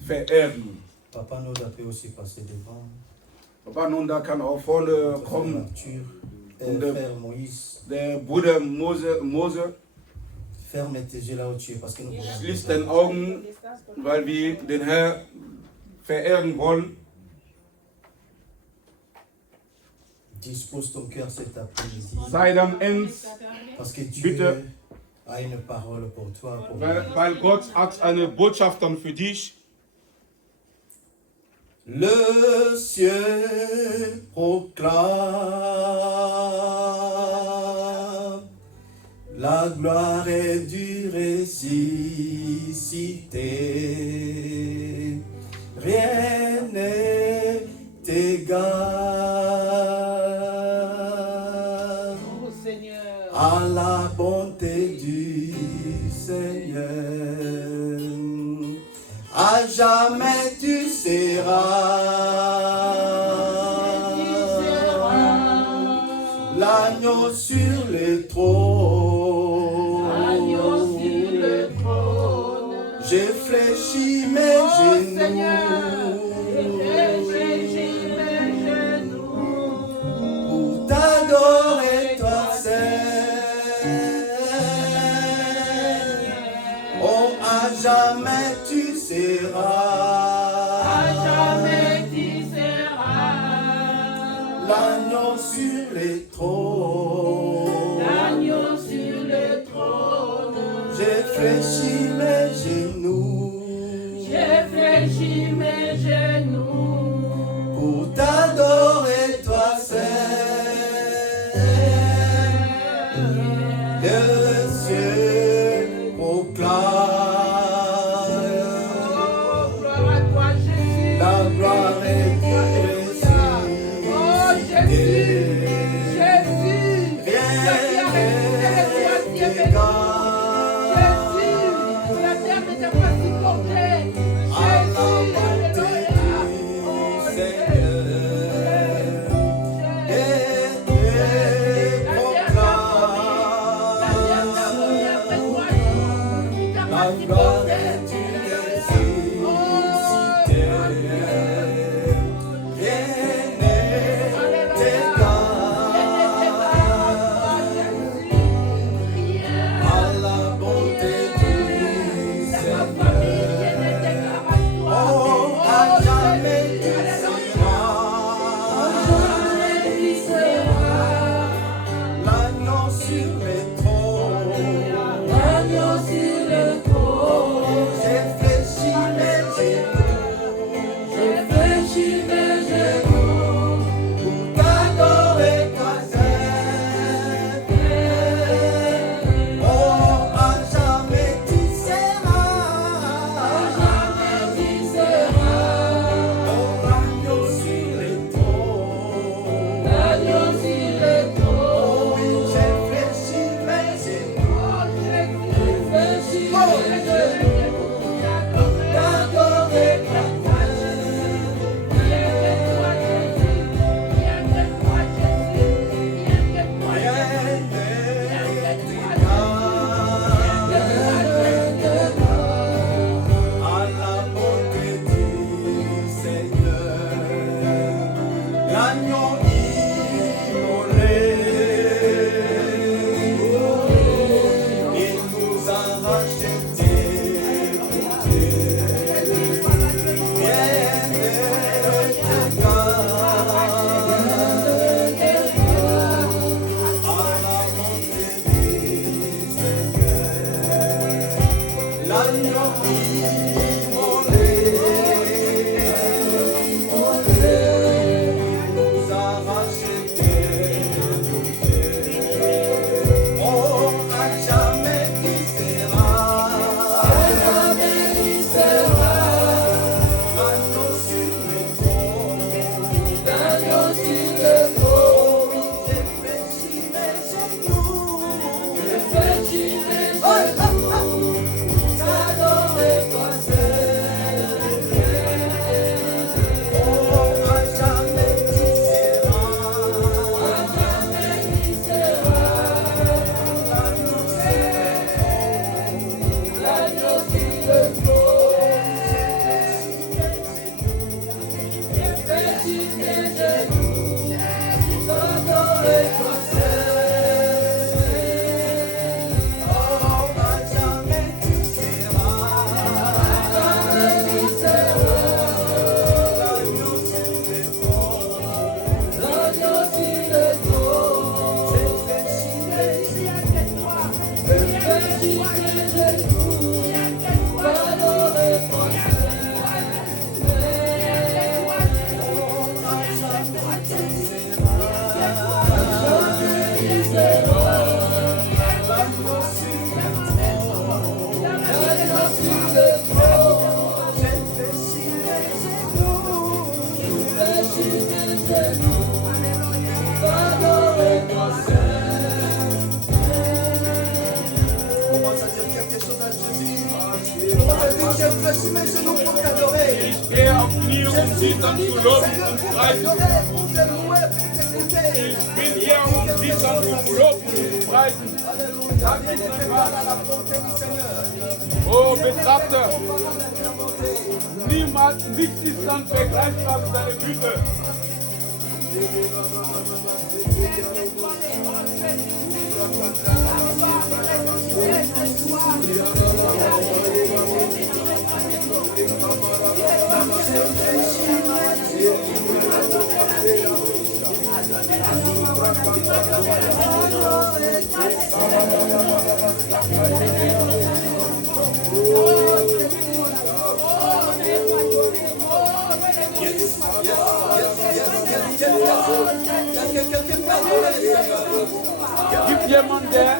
verehren. Papa Nonda peut aussi passer devant. Papa Nonda kann auch vorne kommen. Und Frère Moïse. Der Bruder Mose Ferme tes yeux là où tu es parce que nous schließt den Augen, weil wir den Herrn verehren wollen. Dispose ton cœur cet après-midi. Sei dann ernst, Parce que Dieu bitte, a une parole pour toi. Pour weil Gott hat eine Botschaft dann für dich. Le ciel proclame la gloire du ressuscité. Rien n'est égal à la bonté du Seigneur. À jamais tu seras l'agneau sur le trône. J'ai fléchi mes genoux pour t'adorer toi seul. Oh, à jamais tu seras l'agneau sur le trône. J'ai fléchi mes genoux pour t'adorer toi seul. Le ciel proclame la gloire est du ressuscité. Rien n'est égal Ich gehe auf Knie um dich dann zu loben und preisen. Ich bin hier um dich dann zu loben und preisen. Oh, Betrachter, nichts ist dann vergleichbar mit deiner Güte. Gibt jemand, der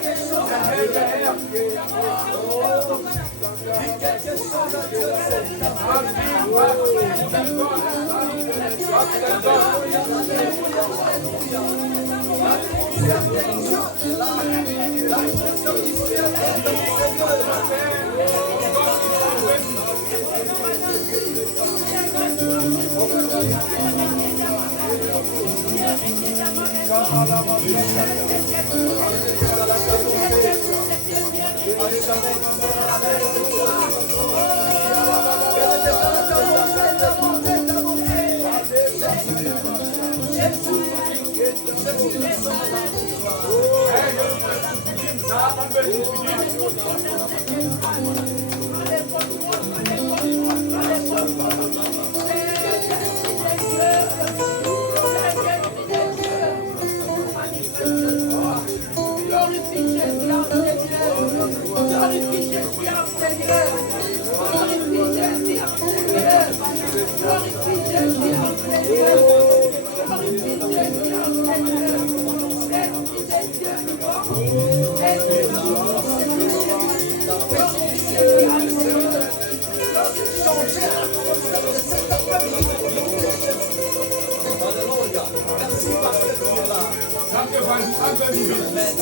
Danke, weil du anwesend bist.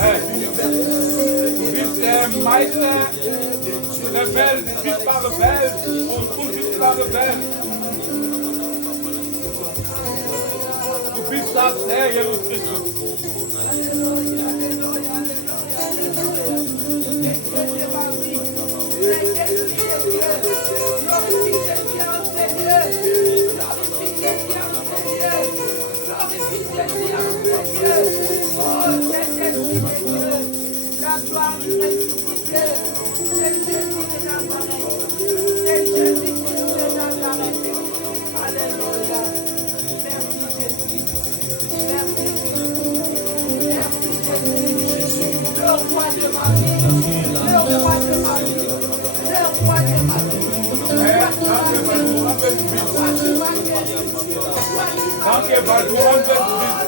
Du bist der Meister der Welt, sichtbare Welt und unsichtbare Welt. Du bist das Herr, Jesus Christus. La gloire du ressuscité, c'est Jésus de Nazareth, c'est Jésus de Nazareth. Alléluia. Merci Jésus. Merci Jésus. Merci Jésus. Le roi de ma vie. Le roi de ma vie. Le roi de ma vie. Danke, weil du anwesend bist.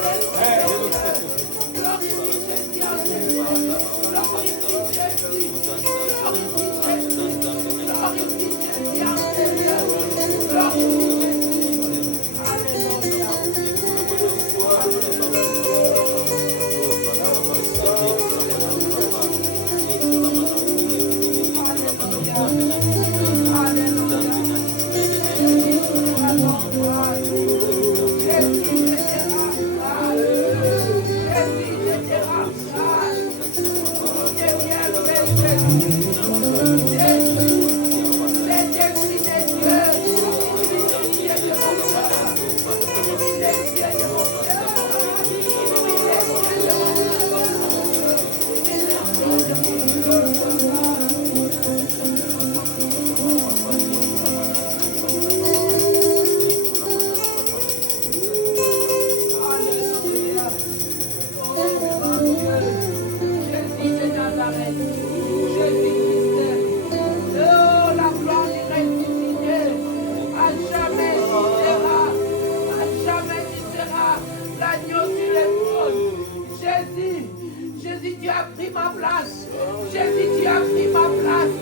Jésus, tu as pris ma place. Jésus, tu as pris ma place.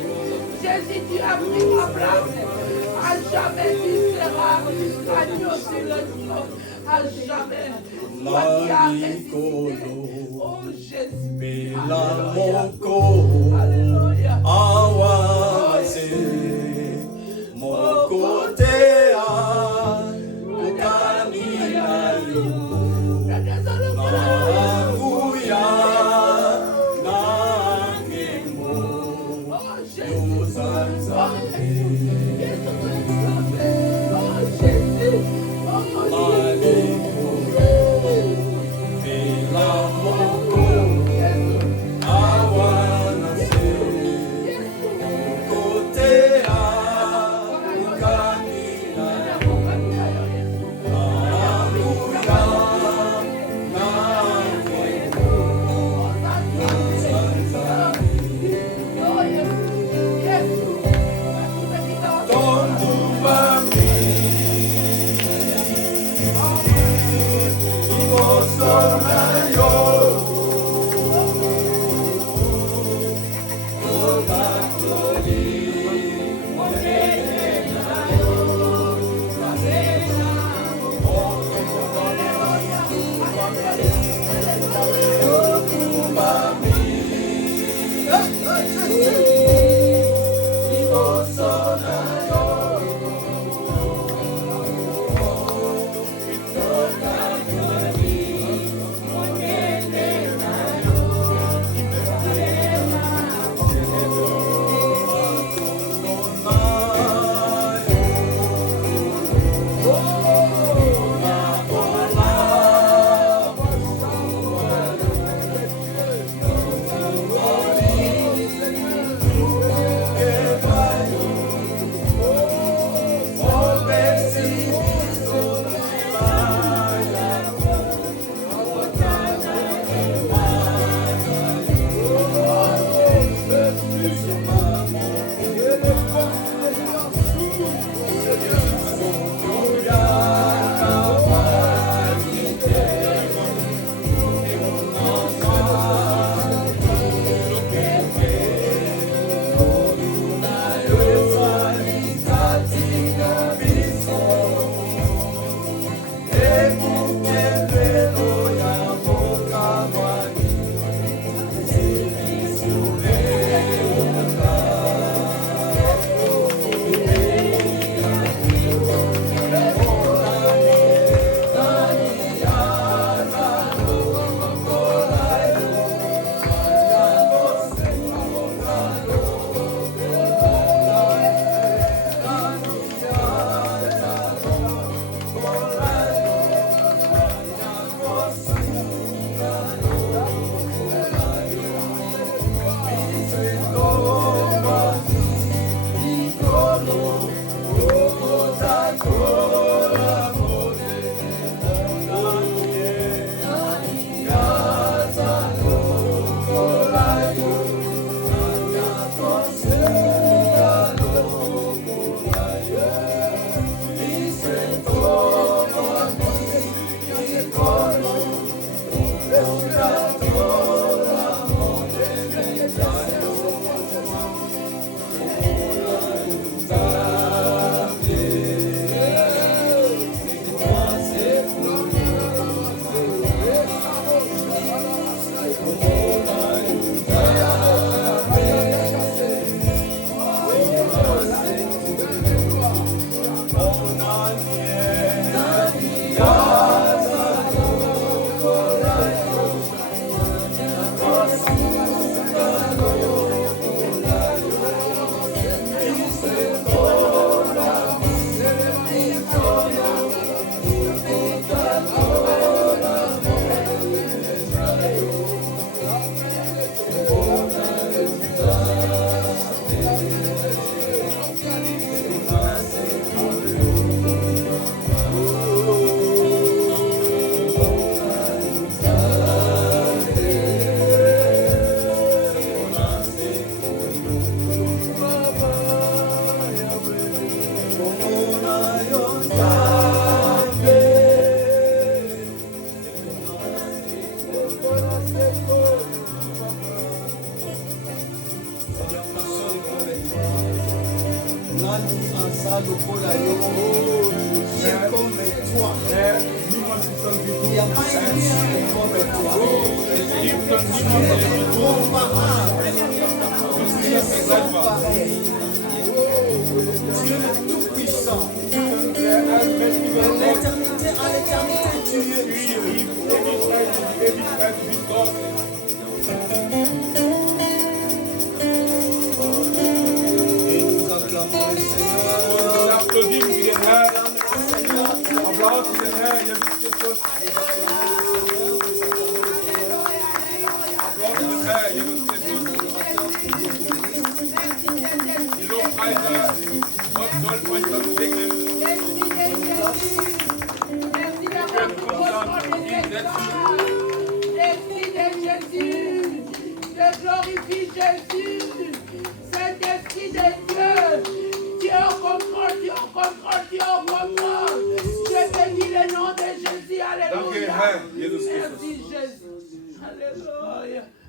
Jésus, tu as pris ma place. À jamais tu seras l'agneau sur le trône. À jamais. Toi qui as ressuscité. Oh Jésus. Alléluia. Alléluia.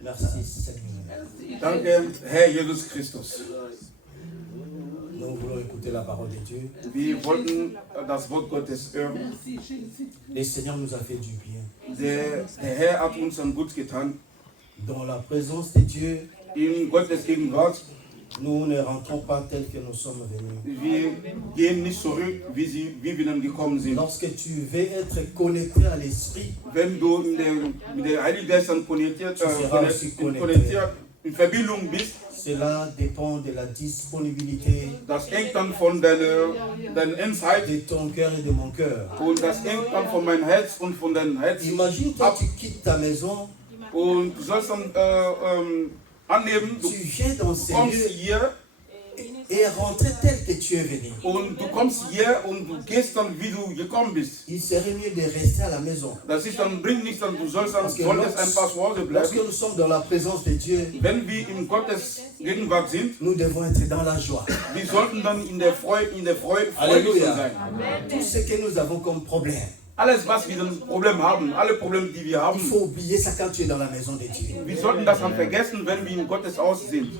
Merci Seigneur. Danke, Herr Jesus Christus. Nous voulons écouter la parole de Dieu. Wir wollten das Wort Gottes hören. Le Seigneur nous a fait du bien. Der Herr hat uns ein Gut getan. Dans la présence de Dieu, In Gottes Gegenwart, nous ne rentrons pas tel que nous sommes venus. wir gehen nicht zurück, wie wir dann gekommen sind. Lorsque tu veux être connecté à l'Esprit, Wenn du mit der Heiligen Geist dann connectiert, in Verbindung bist, cela dépend de la disponibilité das hängt dann von deiner Insight de ton cœur et de mon cœur. und das hängt dann von meinem Herz und von deinem Herz. Imagine toi, tu quittes ta maison, Und du sollst dann annehmen, tu viens dans ces kommst lieux hier et rentrer tel que tu es venu. und du kommst hier und du gehst dann, wie du gekommen bist. Il serait mieux de rester à la maison. Das ist dann, bringt nichts, dann du sollst dann, Parce que solltest einfach zu Hause lorsque bleiben. nous sommes dans la présence de Dieu, Wenn wir in Gottes Gegenwart sind, nous devons être dans la joie. wir sollten dann in der Freude freudig Alléluia. sein. Tout ce que nous avons comme problème, Alles, was wir ein Problem haben, alle Probleme, die wir il haben, faut oublier ça quand tu es dans la maison de Dieu. wir sollten das dann vergessen, wenn wir in Gottes Haus sind.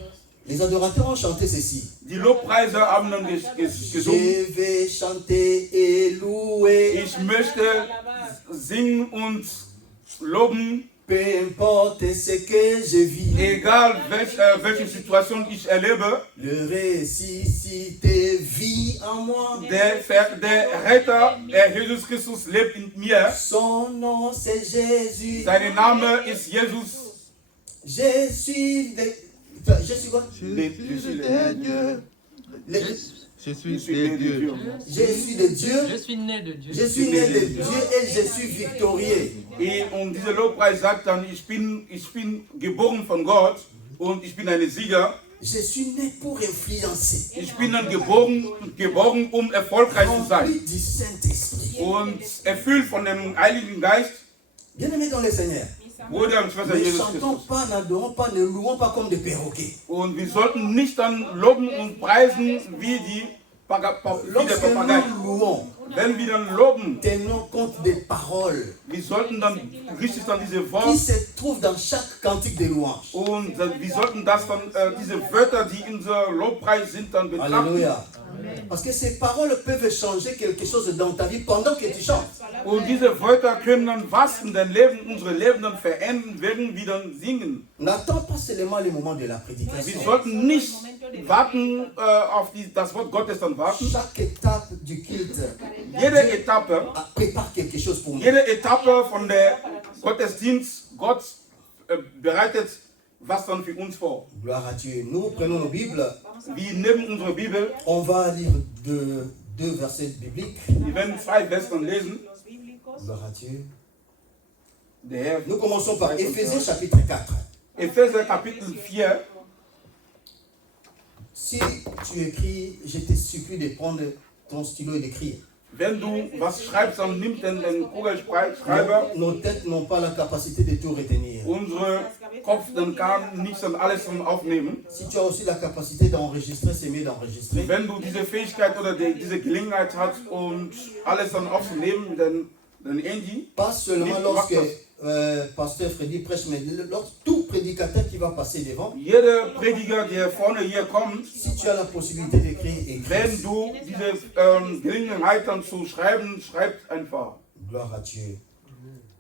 Les adorateurs ont chanté ceci. Die Lobpreise haben dann gesungen. Je vais chanter et louer, Ich möchte singen und loben, peu importe ce que je vis. egal welche Situation ich erlebe. Le ressuscité vit en moi. Der Retter, der Jesus Christus, lebt in mir. Son nom c'est Jésus. Sein Name ist Jesus. Je suis quoi? Je suis de Dieu. Je suis de Dieu. Je suis de Dieu. Je suis né de Dieu. Je suis né de Dieu et je suis victorieux. Und dieser Lobpreis sagt dann, ich bin geboren von Gott und ich bin ein Sieger. Je suis né pour influencer. Ich bin dann geboren, um erfolgreich zu sein. Rempli du Saint-Esprit. Und erfüllt von dem Heiligen Geist. Bien-aimés dans le Seigneur, Bruder und Schwester ne Jesus chantons Christus. pas, n'adorons pas, ne louons pas comme des perroquets. Und wir sollten nicht dann loben und preisen wie der Lorsque Papagei. nous louons, Wenn wir dann loben, tenons compte des paroles wir sollten dann richtig dann diese qui Worte se trouvent dans chaque cantique de louange. und wir sollten das dann, diese Wörter, die in unser Lobpreis sind, dann betrachten. Alléluia. Parce que ces paroles peuvent changer quelque chose dans ta vie pendant que tu chantes. Und diese Wörter können dann was in dein Leben, unsere Leben dann verändern, während wir dann singen. N'attends pas seulement le moment de la Wir prédication. sollten nicht warten, auf das Wort Gottes dann warten. Chaque étape du culte Jede Etappe, prépare quelque chose pour nous. jede Etappe von der Gottesdienst, Gott bereitet was dann für uns vor. Gloire à Dieu. Nous prenons nos Bibles. Wir nehmen unsere Bibel, On va lire deux versets bibliques. wir werden 2 Verse dann lesen. Gloire à Dieu. Der Herr, Nous commençons par Éphésiens chapitre 4. Epheser Kapitel 4. Si tu écris, je te supplie de prendre ton stylo et d'écrire. Wenn du was schreibst, dann nimm den Kugelschreiber. Nos têtes n'ont pas la capacité de tout retenir. Unsere Kopf dann kann nicht dann alles aufnehmen. Si tu as aussi la capacité d'enregistrer, c'est mieux d'enregistrer. Wenn du diese Fähigkeit oder diese Gelegenheit hast und alles dann aufzunehmen mit deinem Handy, Pas seulement lorsque Pasteur Freddy prêche, mais tout prédicateur qui va passer devant, jeder Prediger, der vorne hier kommt, si tu as la possibilité d'écrire, écris. wenn du diese Gelegenheit dann zu schreiben, schreibt einfach. Gloire à Dieu.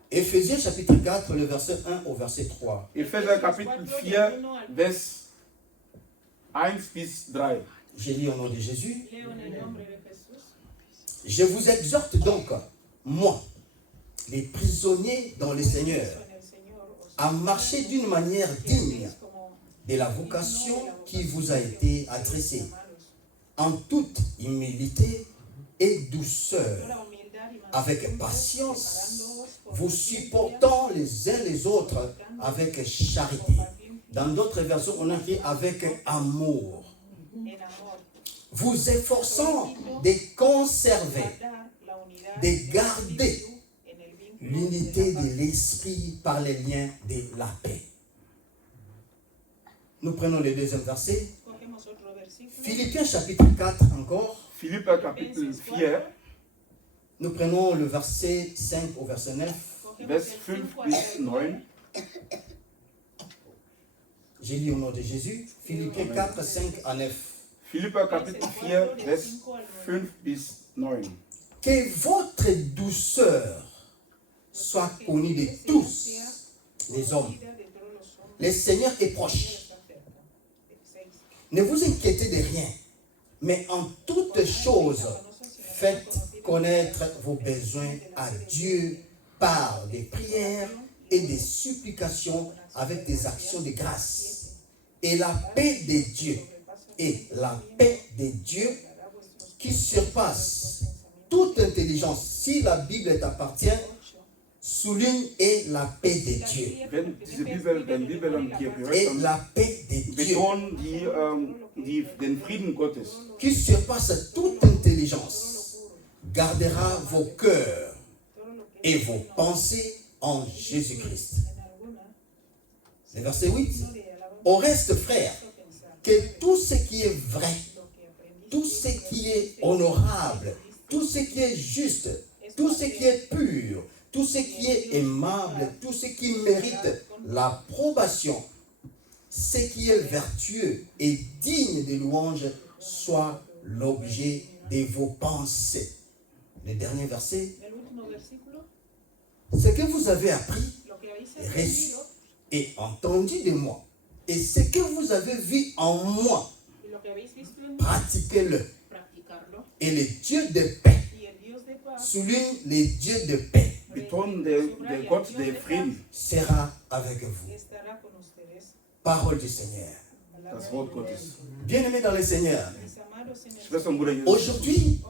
Éphésiens chapitre 4, le verset 1 au verset 3. Epheser Kapitel 4, Vers 1 bis 3. J'ai lu au nom de Jésus. Je vous exhorte donc, moi, les prisonniers dans le Seigneur, à marcher d'une manière digne de la vocation qui vous a été adressée, en toute humilité et douceur, avec patience, vous supportant les uns les autres avec charité. Dans d'autres versions, on a écrit avec amour. Vous efforçant de conserver, de garder l'unité de l'esprit par les liens de la paix. Nous prenons le deuxième verset. Philippiens chapitre 4 encore. Philipper Kapitel 4, Nous prenons le verset 5 au verset 9. Vers 5 bis 9. J'ai lu au nom de Jésus. Philippiens 4, 5 à 9. Philipper Kapitel 4, Vers 5 bis 9. Que votre douceur soit connue de tous les hommes. Le Seigneur est proche. Ne vous inquiétez de rien, mais en toutes choses, faites connaître vos besoins à Dieu par des prières et des supplications avec des actions de grâce. Et la paix de Dieu, qui surpasse toute intelligence, si la Bible t'appartient, souligne et la paix de Dieu. Wenn diese Bibel hier gehört, Et dann la paix de Dieu, betonen den Frieden Gottes, qui surpasse toute intelligence, gardera vos cœurs et vos pensées en Jésus-Christ. Le verset 8. Au reste, frères, que tout ce qui est vrai, tout ce qui est honorable, tout ce qui est juste, tout ce qui est pur, tout ce qui est aimable, tout ce qui mérite l'approbation, ce qui est vertueux et digne de louange, soit l'objet de vos pensées. Le dernier verset. Ce que vous avez appris, reçu et entendu de moi, et ce que vous avez vu en moi, pratiquez-le. Et le Dieu de paix, souligne le Dieu de paix, betonen der Gott der Frieden, sera avec vous. Parole du Seigneur. das Wort Gottes. Bien-aimés dans le Seigneur, Schwestern und Brüder, aujourd'hui,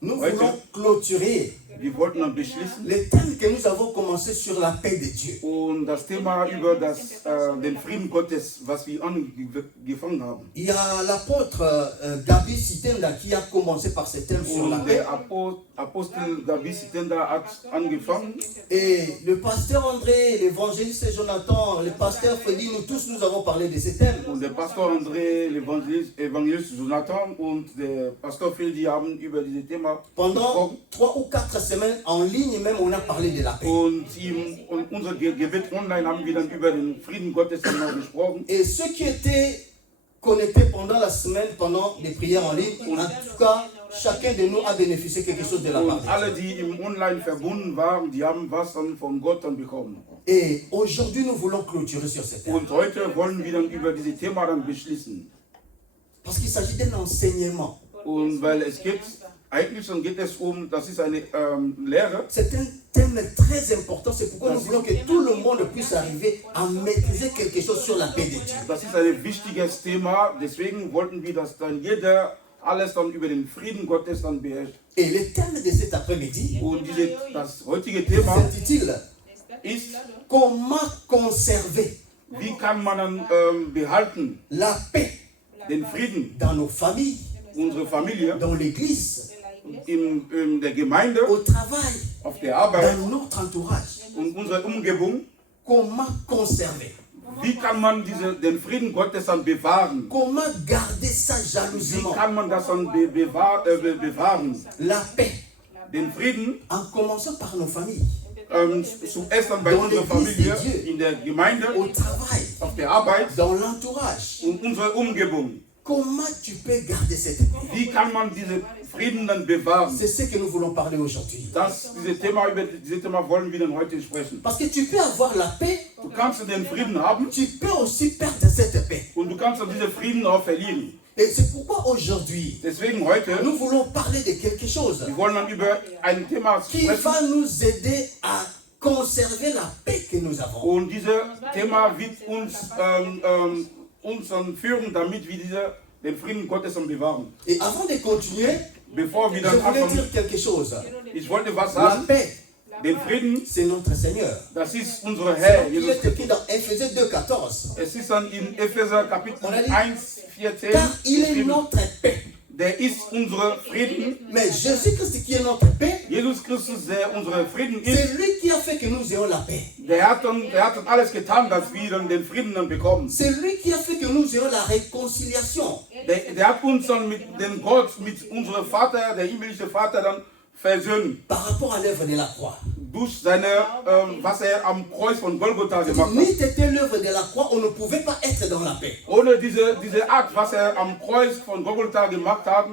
nous voulons clôturer wir wollten dann beschließen le thème que nous avons commencé sur la paix de Dieu. und das Thema über den Frieden Gottes, was wir angefangen haben. Il y a l'apôtre Gabi Sitenda qui a commencé par ce thème sur la Und paix. der Apostel Gabi Sitenda hat angefangen Et le pasteur André, l'évangéliste Jonathan, le pasteur Freddy, nous tous nous avons parlé de ce thème. und der Pastor André, Evangelist Jonathan und der Pastor Phil, die haben über dieses Thema Pendant gesprochen. 3 ou 4 semaines, en ligne même, on a parlé de la paix. Und unser Gebet online haben wir dann über den Frieden Gottes gesprochen. Et ceux qui étaient connectés pendant la semaine, pendant les prières en ligne, en tout cas, chacun de nous a bénéficié quelque chose de la part Und de alle, Dieu. die im Online verbunden waren, die haben was dann von Gott dann bekommen. Et aujourd'hui, nous voulons clôturer sur ce thème. Und heute wollen wir dann über dieses Thema dann beschließen. Parce qu'il s'agit d'un enseignement. Und weil es geht, eigentlich dann geht es das ist eine Lehre. C'est un thème très important. C'est pourquoi nous voulons que tout le monde puisse arriver à maîtriser quelque chose sur la paix de Dieu. Das ist ein wichtiges Thema. Deswegen wollten wir, dass dann jeder alles dann über den Frieden Gottes dann beherrscht. Et le thème de cet après-midi Und das heutige Thema s'intitule ist, Comment conserver wie kann man dann behalten la paix den Frieden, dans nos familles, unsere Familie, dans l'église in der Gemeinde, au travail, auf der Arbeit dans notre entourage. und unserer Umgebung. Comment conserver? Wie kann man den Frieden Gottes dann bewahren? Comment garder ça Wie jalousement? kann man das dann bewahren? La paix, Den Frieden, en commençant par nos familles, zuerst dann bei unserer Familie, in der Gemeinde, au travail, auf der Arbeit dans l'entourage. und unserer Umgebung. Comment tu peux garder cette paix? Wie kann man diesen Frieden dann bewahren? C'est ce que nous voulons parler aujourd'hui. Über dieses Thema wollen wir dann heute sprechen. Parce que tu peux avoir la paix, Du kannst den Frieden haben tu peux aussi perdre cette paix. und du kannst dann diesen Frieden auch verlieren. Et c'est pourquoi aujourd'hui, Deswegen heute, nous voulons parler de quelque chose wir wollen dann über ein Thema qui sprechen va nous aider à conserver la paix que nous avons. und dieses Thema wird uns dann führen, damit wir den Frieden Gottes dann bewahren. Et avant de continuer, Bevor wir je dann voulais dire anfangen, quelque chose. ich wollte was La sagen. paix, Den Frieden, c'est notre Seigneur. das ist unser Herr, Il Jesus est Christus. écrit dans Ephésiens 2,14. Es ist dann in Epheser Kapitel On a dit, 1,14 Car il est geschrieben, notre paix. der ist unsere Frieden. Mais Jésus-Christ qui est notre paix, Jesus Christus, der unsere Frieden ist, c'est lui qui a fait que nous ayons la paix. der hat dann alles getan, dass wir dann den Frieden dann bekommen. C'est lui qui a fait que nous ayons la réconciliation. Der hat uns dann mit dem Gott, mit unserem Vater, der himmlische Vater, dann versöhnt. Par rapport à l'œuvre de la croix. Durch was am Kreuz von Golgotha gemacht hat. N'eût été l'œuvre de la croix, on ne pouvait pas être dans la paix. Ohne diese Akt, was am Kreuz von Golgotha gemacht hat,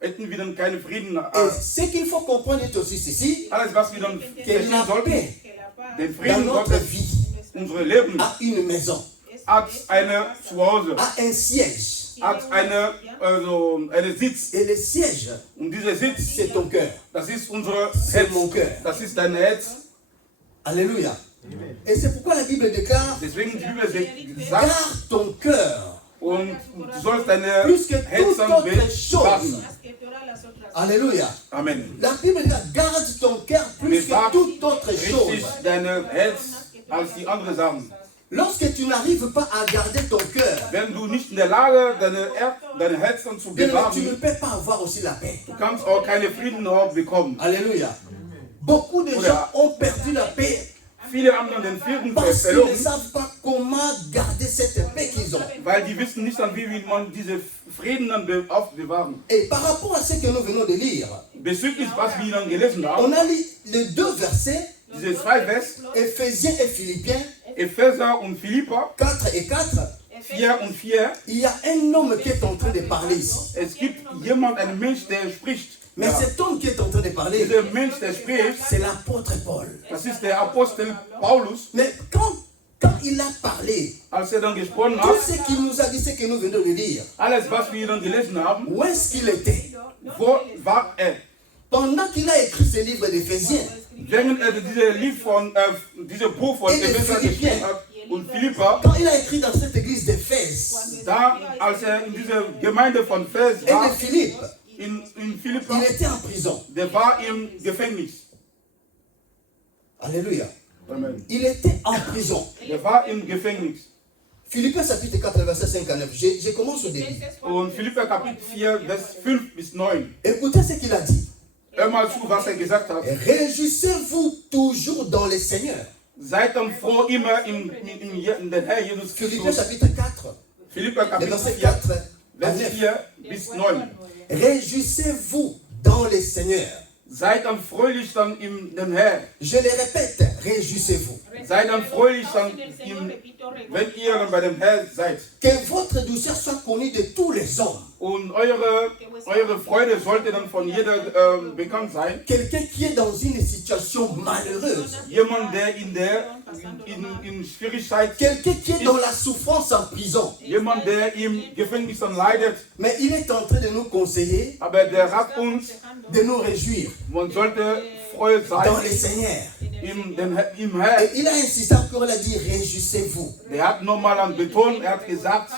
hätten wir dann keinen Frieden. Et ce qu'il faut comprendre est aussi ceci, Alles, was wir dann que verstehen la sollten, paix den dans Frieden notre Gottes, vie unser Leben, a une maison, hat eine Zuhause, a un siège. hat eine Sitz. Et le siège, Und dieser Sitz, c'est ton cœur. das ist unsere C'est mon cœur. Das ist dein Herz. Alléluia. Et c'est pourquoi la Bible déclare, Deswegen die Bibel sagt, garde ton cœur und du sollst deine plus que toute Herzen autre bewahren. chose. Alléluia. Amen. La Bible dit, garde ton cœur plus que Bewahre toute autre richtig chose. dein Herz als die anderen Sachen. Lorsque tu n'arrives pas à garder ton cœur, Wenn du nicht in der Lage deine Herzen zu tu ne bewahren, peux pas avoir aussi la paix. du kannst auch keine Frieden auch bekommen. Alléluia. Beaucoup de gens ont perdu la paix Viele haben dann den Frieden parce qu'ils ne verloren, savent pas comment garder cette paix qu'ils ont. weil die wissen nicht dann, wie man diese Frieden dann aufbewahren. Et par rapport à ce que nous venons de lire, Bezüglich was wir dann gelesen haben, on a lu les deux versets, diese zwei Vers, Éphésiens et Philippiens, Epheser und Philipper 4 et 4. 4 und 4, Il y a un homme qui est en train de parler ici. es gibt ein Mensch, der spricht. Mais Ja. cet homme qui est en train de parler, Dieser Mensch, der spricht, c'est l'apôtre Paul. das ist der Apostel Paulus. Mais quand il a parlé, Als dann gesprochen tout hat, ce qu'il nous a dit, ce que nous venons de lire, alles was wir dann gelesen haben, où est-ce qu'il était? wo war er? Pendant qu'il a écrit ce livre d'Éphésiens, Während dieses Buch von Et Epheser Philippiens. geschrieben hat und Philippa, quand il a écrit dans cette église d'Éphèse, da als in dieser Gemeinde von Fels et war, de Philippe, in Philippa, il était en prison. der war im Gefängnis. Alléluia. Amen. Il était en prison. Der war im Gefängnis. Philippiens chapitre 4, verset 5 à 9. Je commence au début. Und Philippa Kapitel 4, Vers 5 bis 9. Écoutez ce qu'il a dit. Hör mal zu, was gesagt hat. Réjouissez-vous toujours dans le Seigneur. Seid dann froh immer in den Herr Jesus Philippiens Christus. chapitre 4, Philippa le Kapitel verset 4, 4 à Vers 9. 4 bis 9. Réjouissez-vous dans le Seigneur. Seid dann fröhlich dann in den Herr. Je le répète, réjouissez-vous. Seid dann fröhlich dann, wenn ihr dann bei dem Herr seid. Que votre douceur soit connue de tous les hommes. Und eure Freude sollte dann von jeder bekannt sein. Quelqu'un qui est dans une situation malheureuse. Jemand, der in Schwierigkeit, Quelqu'un qui est dans la souffrance en prison. jemand, der im Gefängnis dann leidet. Mais il est en train de nous conseiller Aber der hat uns, de nous réjouir man sollte froh dans sein le Seigneur. im Herr. Et il a insisté encore, il a dit réjouissez-vous. Der hat nochmal betont, er hat gesagt,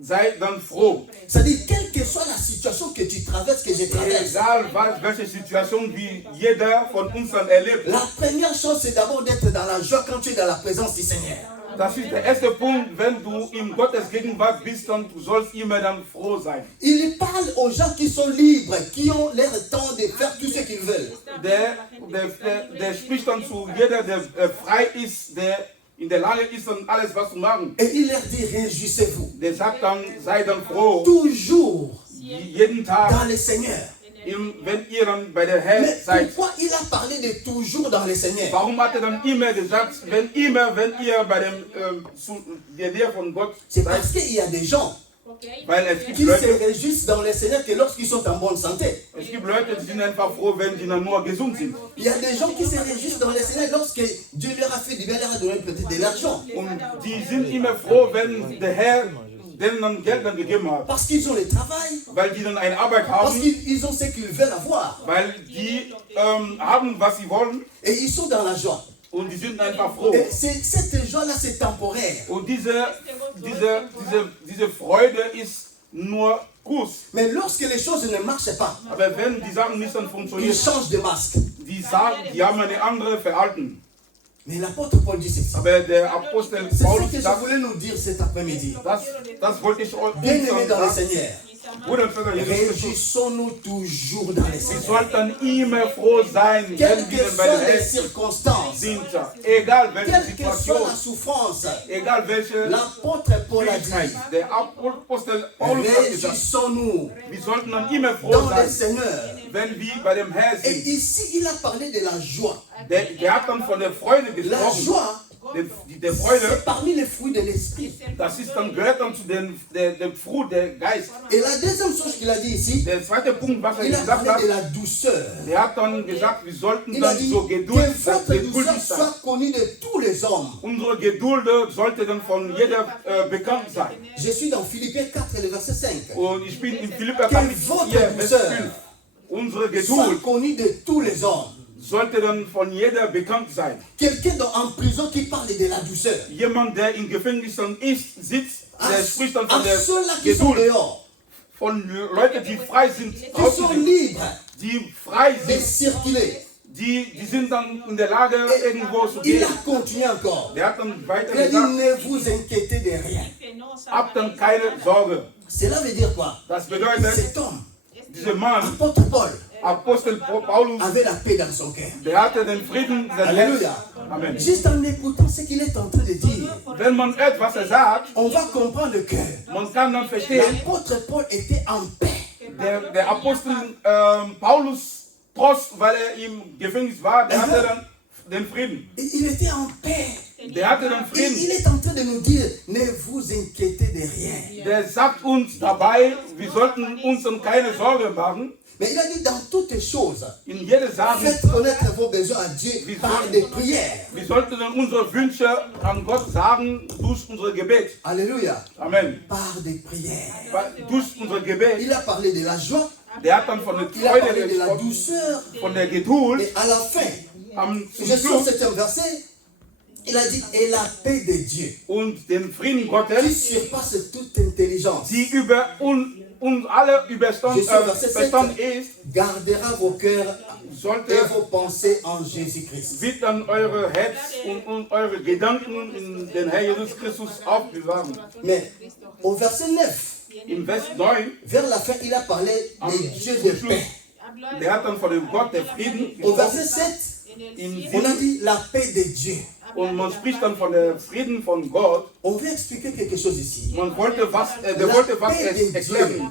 sei dann froh. C'est-à-dire, quelle que soit la situation que tu traverses, que je traverse, Egal welche Situation wie jeder von uns dann erlebt. la première chose, c'est d'abord d'être dans la joie quand tu es dans la présence du Seigneur. Das ist der erste Punkt, wenn du in Gottes Gegenwart bist, dann du sollst immer dann froh sein. Il parle aux gens qui sont libres, qui ont leur temps de faire tout ce qu'ils veulent. Der spricht dann zu jeder, der frei ist, der in der Lage ist, dann alles was zu machen. Et il leur dit, réjouissez-vous. Der sagt dann, sei dann froh, Toujours jeden Tag, dans le Seigneur. wenn ihr dann bei der Herr Mais seid. pourquoi il a parlé de toujours dans le Seigneur? Warum hat er dann immer gesagt, wenn ihr bei der Nähe von Gott C'est seid? parce qu'il y a des gens Weil es gibt qui se Leute, réjouissent dans le Seigneur que lorsqu'ils sont en bonne santé. die sind einfach froh, wenn sie dann nur gesund sind. Il y a des gens qui se réjouissent dans le Seigneur lorsque Dieu leur a fait du bien, leur a donné peut-être de l'argent. Und die sind immer froh, wenn der Herr denen dann Geld dann gegeben hat. Parce qu'ils ont le travail, Weil die dann eine Arbeit parce haben, qu'ils ont ce qu'ils veulent avoir. weil die haben, was sie wollen Et ils sont dans la joie. und die sind einfach froh. Et cette joie-là, c'est temporaire. Und diese Freude ist nur kurz. Mais lorsque les choses ne marchent pas, Aber wenn die Sachen nicht dann ils funktionieren, changent de masque. die haben eine andere Verhalten. Mais l'apôtre Paul dit c'est ça. Aber der Apostel C'est ce Paulus que je sagt, voulais nous dire cet après-midi. das wollte ich euch Bien-aimés dans le sagen. Seigneur, Bruder und Schwester, Jesus Christus, réjouissons-nous toujours dans le wir Seigneur. sollten immer froh sein, wenn Quelles wir que bei der soient les Herr circonstances, sind. Egal welche quelle que soit Situation, la souffrance, egal welche l'apôtre Paul a Schwierigkeit, dit, der Apostel Paulus hat gesagt, réjouissons-nous wir sollten dann immer froh dans le sein, Seigneur. wenn wir bei dem Herrn Et sind. ici, il a parlé de la joie. Der hat dann von der Freude La gesprochen. joie, Der Freude, c'est parmi les fruits de l'esprit. das ist dann, gehört dann zu dem Frucht der Geist. Et la deuxième chose qu'il a dit ici, Der zweite Punkt, was il a gesagt parlé hat, de la douceur. der hat dann gesagt, wir sollten Il a dann dit so que geduldig votre douceur sein. soit connue de tous les hommes. Unsere Geduld sollte dann von jeder bekannt sein. Je suis dans Philippiens 4, le verset 5. Und ich bin in Philipper Que Kapitel votre 4, Vers douceur 5. Unsere Soit Geduld connue de tous les hommes. sollte dann von jeder bekannt sein. Quelqu'un en prison qui parle de la douceur. Jemand, der in Gefängnissen sitzt, der spricht dann À von der ceux-là qui sont Geduld. dehors, Von Leuten, die frei sind, qui sont libres die frei de sind, circuler. die sind dann in der Lage, irgendwo zu Il gehen. a continué encore. Der hat dann weiter Il a dit, gesagt, ne vous inquiétez de rien. habt dann keine Sorge. Cela veut dire quoi? Das bedeutet, Cet homme, dieser Mann, apôtre Paul, Apostel Paulus, avait la paix dans son cœur. der hatte den Frieden des Herrn. Alléluia. Amen. Juste en écoutant ce qu'il est en train de dire, Wenn man hört, was sagt, on va comprendre que man kann dann verstehen, l'apôtre Paul était en paix. der Apostel Paulus, trotz weil im Gefängnis war, der hatte dann den Frieden. Il était en paix. Der hatte den Il Frieden. est en train de nous dire, ne vous inquiétez de rien. Der sagt uns dabei, wir sollten uns dann keine Sorge machen. Mais il a dit dans toutes choses, In jeder Sache, faites connaître vos besoins à Dieu par des prières. wir sollten dann unsere Wünsche an Gott sagen durch unser Gebet. Alléluia. Amen. Par des prières. Durch unser Gebet. Il a parlé de la joie, Der hat dann von der il a Freude parlé de la gesprochen, douceur. von der Geduld. Et à la fin, Zum je sors Schluss cet verset, il a dit, et la paix de Dieu, und den Frieden qui Gottes, surpasse toute intelligence, die über uns alle Verstand ist, gardera vos cœurs sollte et vos pensées en Jésus-Christ. wird dann eure Herz und eure Gedanken in den Herr Jesus Christus aufbewahren. Mais au verset 9, Im Vers 9, vers la fin, il a parlé de Dieu de paix. der hat dann von dem Gott der Frieden Au gesprochen. verset 7, In on a dit la paix de Dieu. Und man spricht dann von der Frieden von Gott. On veut expliquer quelque chose ici. Man wollte was, der La wollte was paix de Dieu. erklären.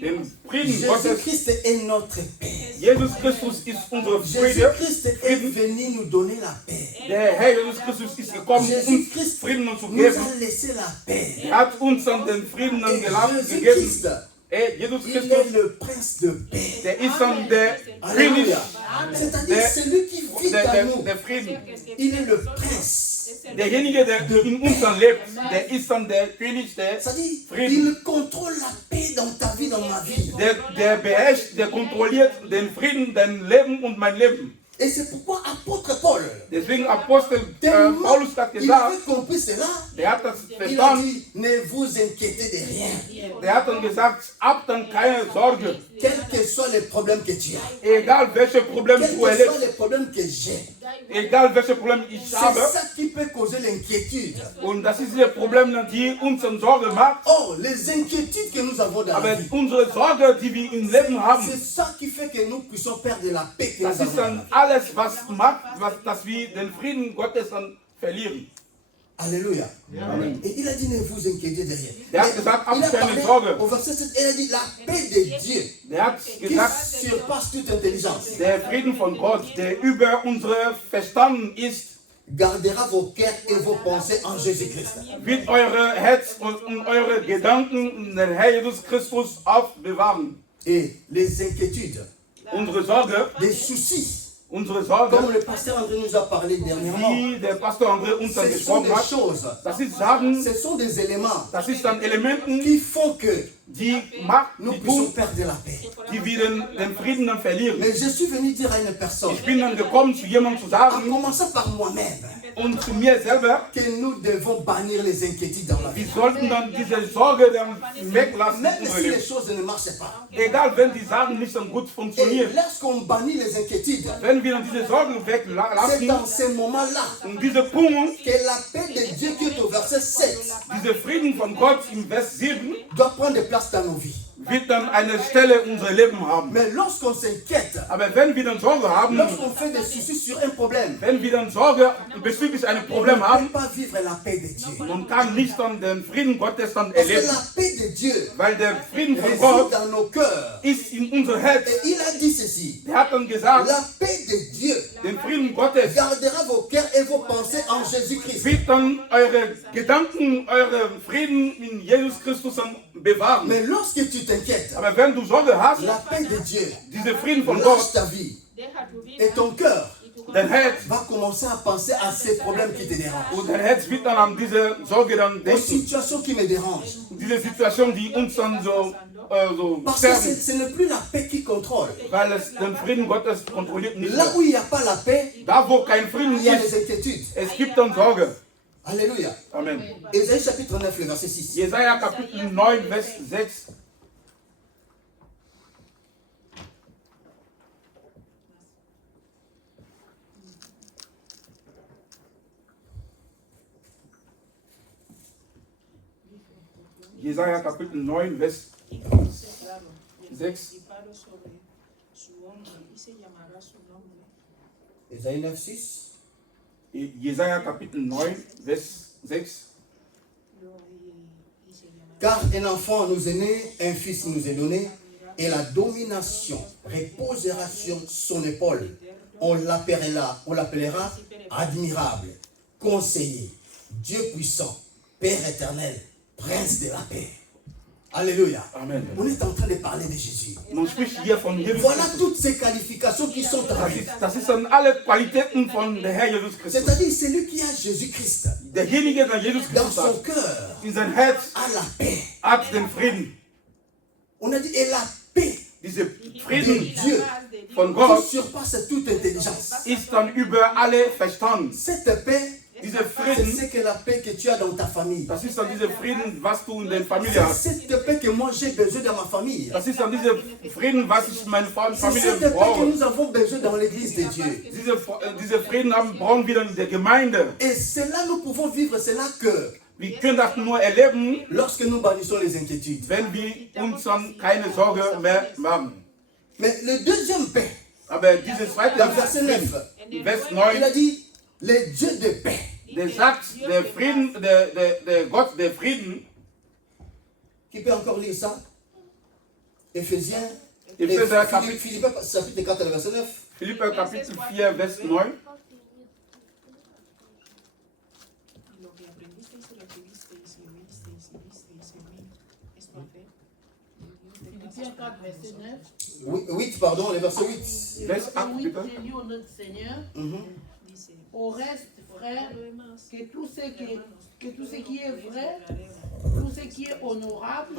Den Frieden Gottes. Jésus-Christ est notre paix. Jesus Christus ist unsere Friede. Jésus-Christ est venu nous donner la paix. Der Herr Jesus Christus ist gekommen, uns Jésus-Christ Frieden zu nous geben. a laissé la paix. Er hat uns dann den Frieden dann Et gegeben. Jésus-Christ, Jesus il Christus, est le prince de paix. der ist dann der König, Alléluia. C'est-à-dire celui qui vit en nous. der Frieden. Il est le prince. Derjenige, der in uns dann lebt, der ist dann der König, der C'est-à-dire, Frieden. il contrôle la paix dans ta vie, dans ma vie. Der beherrscht, der kontrolliert den Frieden, dein Leben und mein Leben. Et c'est pourquoi apôtre Paul, Deswegen Apostel tellement Paulus hat il gesagt, avait compris cela, der hat das il a verstanden, dit, ne vous inquiétez de rien. der hat dann gesagt, habt dann keine Sorge, Quels que soient les problèmes que tu as, egal welche Probleme quels du que soient erlebst, les problèmes que j'ai, egal welche Probleme ich c'est habe, ça qui peut causer l'inquiétude. und das ist die Probleme, die uns Sorge macht, Or, les inquiétudes que nous avons dans la aber vie, unsere Sorge, die wir im Leben haben, c'est ça qui fait que nous puissions perdre la paix que nous das avons ist dans la dann vie. alles, was macht, dass wir den Frieden Gottes dann verlieren. Alléluia. Et il a dit, ne vous inquiétez de rien. Der hat Et gesagt, il a habt keine parlé Sorge. au verset 7, il a dit, la paix de Dieu, Der hat qui gesagt, surpasse toute intelligence, der Frieden von Gott, der über unsere Verstanden ist, gardera vos cœurs et vos pensées en Jésus-Christ. wird eure Herz und eure Gedanken in den Herr Jesus Christus aufbewahren. Et les inquiétudes, Unsere Sorge, des soucis, unsere Sorge, comme le pasteur André nous a parlé dernièrement, wie der Pastor André uns dann ce sont gesprochen des hat, choses, das ist Sachen, ce sont des éléments das ist dann Elementen, qui font que die Macht, nous die puissions tun, perdre la paix. die wir den Frieden dann verlieren. Mais je suis venu dire à une personne, Ich bin dann gekommen, zu jemandem zu en sagen, commençant par moi-même, und zu mir selber, que nous devons bannir les inquiétudes dans la vie. wir sollten dann diese Sorge dann weglassen. Même in unserem si les Leben. choses ne marchent pas. Egal, wenn die Sachen nicht so gut Et funktionieren. lorsqu'on bannit les inquiétudes, Wenn wir dann diese Sorgen c'est weglassen, dans ces moments-là und diese Punkt, que la paix de Dieu qui est au verset 7 dieser Frieden von Gott im Vers 7, doit prendre place dans nos vies. wird dann eine Stelle in unser Leben haben. Mais lorsqu'on s'inquiète, Aber wenn wir dann Sorge haben, lorsqu'on fait des soucis sur un problème, wenn wir dann Sorge bezüglich einem on Problem ne haben, peut pas vivre la paix de Dieu. man kann nicht dann den Frieden Gottes dann Parce que erleben. la paix de Dieu Weil der Frieden von réside Gott dans nos cœurs. ist in unser Herz. Et il a dit ceci, Der hat dann gesagt, la paix de Dieu den Frieden Gottes gardera vos cœurs et vos pensées en Jésus-Christ. wird dann eure Gedanken, eure Frieden in Jesus Christus dann bewahren. Mais lorsque tu t'inquiètes, Aber wenn du Sorge hast, la paix de Dieu dieser Frieden von lâche Gott, ta vie et ton cœur dein Herz va commencer à penser à ces problèmes qui te dérangent, und dein Herz wird dann an diese Sorge dann aux denken. situations qui me dérangent. Diese Situation, die uns dann so Parce que sterben, ce n'est plus la paix qui contrôle. weil es den Frieden Gottes kontrolliert nicht Là mehr. où il n'y a pas la paix, Da wo kein Frieden il y a ist, les inquiétudes. es gibt dann Sorge. Alléluia. Amen. Ésaïe chapitre 9, le verset 6. Jesaja Kapitel 9, Vers 6. Jesaja Kapitel 9, Vers 6. Ésaïe 9, 6. Jesaja Kapitel 9, Vers 6. Car un enfant nous est né, un fils nous est donné, et la domination reposera sur son épaule. On l'appellera admirable, conseiller, Dieu puissant, Père éternel, prince de la paix. Alléluia. Amen. On est en train de parler de Jésus. Man spricht hier von Jesus Voilà Christus. toutes ces qualifications qui sont en lui. Das ist dann alle Qualitäten von der Herr Jesus Christus. C'est-à-dire celui qui a Jésus-Christ Derjenige, der Jesus dans Christus son hat, cœur in sein Herz a la paix. hat den Frieden. On a dit, et la paix Dieser de Frieden Dieu von qui Gott surpasse toute intelligence. ist dann über alle Verstand. Cette paix, Dieser c'est Frieden, ce que la paix que tu as dans ta famille. das ist dann dieser Frieden, was du in der Familie C'est hast. cette paix que moi j'ai besoin dans ma famille. Das ist dann dieser Frieden, was ich in meiner C'est Familie cette paix que brauche. nous avons besoin dans l'église de Dieu. Diese Frieden brauchen wir in der Gemeinde. Et cela, nous pouvons vivre cela que Wir können das nur erleben, lorsque nous bannissons les inquiétudes. wenn wir uns dann keine Sorge mehr machen. Mais le deuxième paix, Aber dieses zweite dans le verset 9, Vers il a 9, dit, le Dieu de paix. der sagt, der Frieden, der Gott der Frieden, Qui peut encore lire ça? Éphésiens, Éphésiens, Philippe chapitre 4, le verset 9. Philipper Kapitel 4, Vers 9. Philippiens 4, verset 9. 8, pardon, le verset 8. Vers 8, Oui, bitte. c'est lui au nom du Seigneur. Mhm. Au reste, frère, que tout ce qui est vrai, tout ce qui est honorable,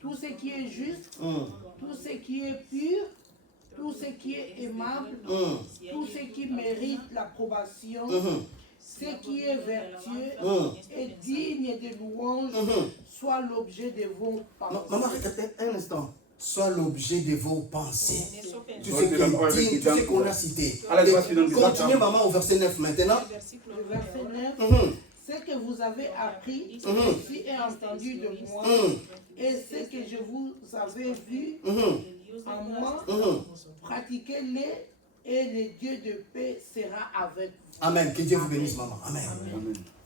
tout ce qui est juste, Mhm. tout ce qui est pur, tout ce qui est aimable, tout ce qui mérite l'approbation, ce qui est vertueux et digne de louange, soit l'objet de vos pensées. Maman, regardez un instant. Soit l'objet de vos pensées. Tout ce qui est digne, tout ce qu'on a cité. Continuez, maman, au verset 9 maintenant. Le verset 9. Ce que vous avez appris aussi et entendu de moi, et ce que je vous avais vu en moi, pratiquez-les et le Dieu de paix sera avec vous. Amen. Que Dieu vous bénisse, maman. Amen.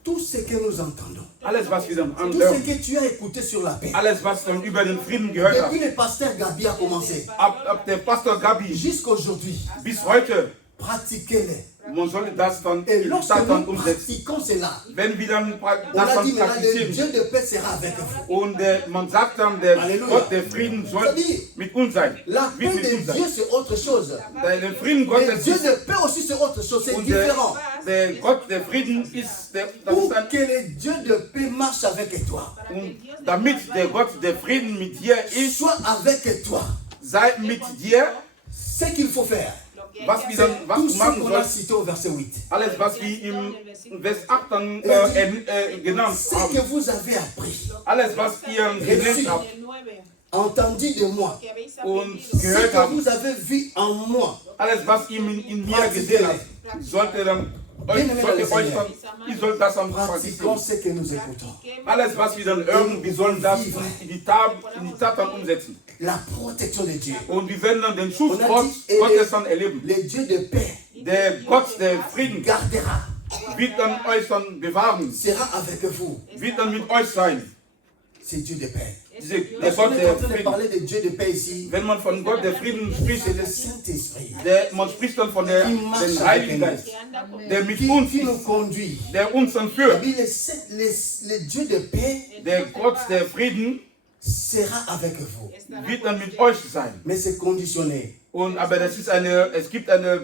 Tout ce que nous entendons, Alles, was wir dann tout ce anhören, que tu as écouté sur la paix, alles, was du über den Frieden gehört hast, depuis le pasteur Gabi a commencé, ab der Pastor Gabi jusqu'aujourd'hui, bis heute, pratiquez-les. man soll das dann Et in lorsque Tat dann nous umsetzen. pratiquons cela, Wenn wir dann on das a dann dit maintenant, le praktizieren Dieu de paix sera avec vous. und man sagt dann, der Halleluja. Gott der Frieden soll C'est-à-dire, mit uns sein, la paix wird mit de uns sein. Dieu, c'est autre chose. Der Frieden Le Gottes Dieu ist, de paix aussi, c'est autre chose. C'est und différent. der Gott der Frieden ist, das Pour ist ein, que le Dieu de paix marche avec toi, und damit der Gott der Frieden mit dir ist, soit avec toi, sei mit dir, ce qu'il faut faire, was wir dann, was tout du ce machen qu'on a sollst, cité au verset 8, alles was wir im Vers 8 dann genannt ce haben, que vous avez appris, alles was ihr gelernt habt entendu de moi, und ce gehört que habt, vous avez vu en moi, alles was ihr in mir gesehen habt, sollte dann ihr sollt das dann pratiquons praktizieren. ce que nous écoutons. Alles was wir dann hören, wir sollen das in die Tat dann umsetzen. La protection de Dieu. Und wir werden dann den Schutz On a dit, Gottes dann erleben. le Dieu de paix Der Gott der Frieden gardera, wird dann euch dann bewahren, sera avec vous. wird dann mit euch sein. C'est Dieu de paix. Der Lorsqu'on Gott est der en train de Frieden. parler de Dieu de paix ici, Wenn man von Gott der Frieden spricht, c'est le Saint-Esprit man spricht dann von dem Heiligen Geist, der mit uns qui nous ist, conduit. der uns dann Et führt. puis le Dieu de paix Der Gott der Frieden sera avec vous. wird dann mit euch sein. Mais c'est conditionné Aber es gibt eine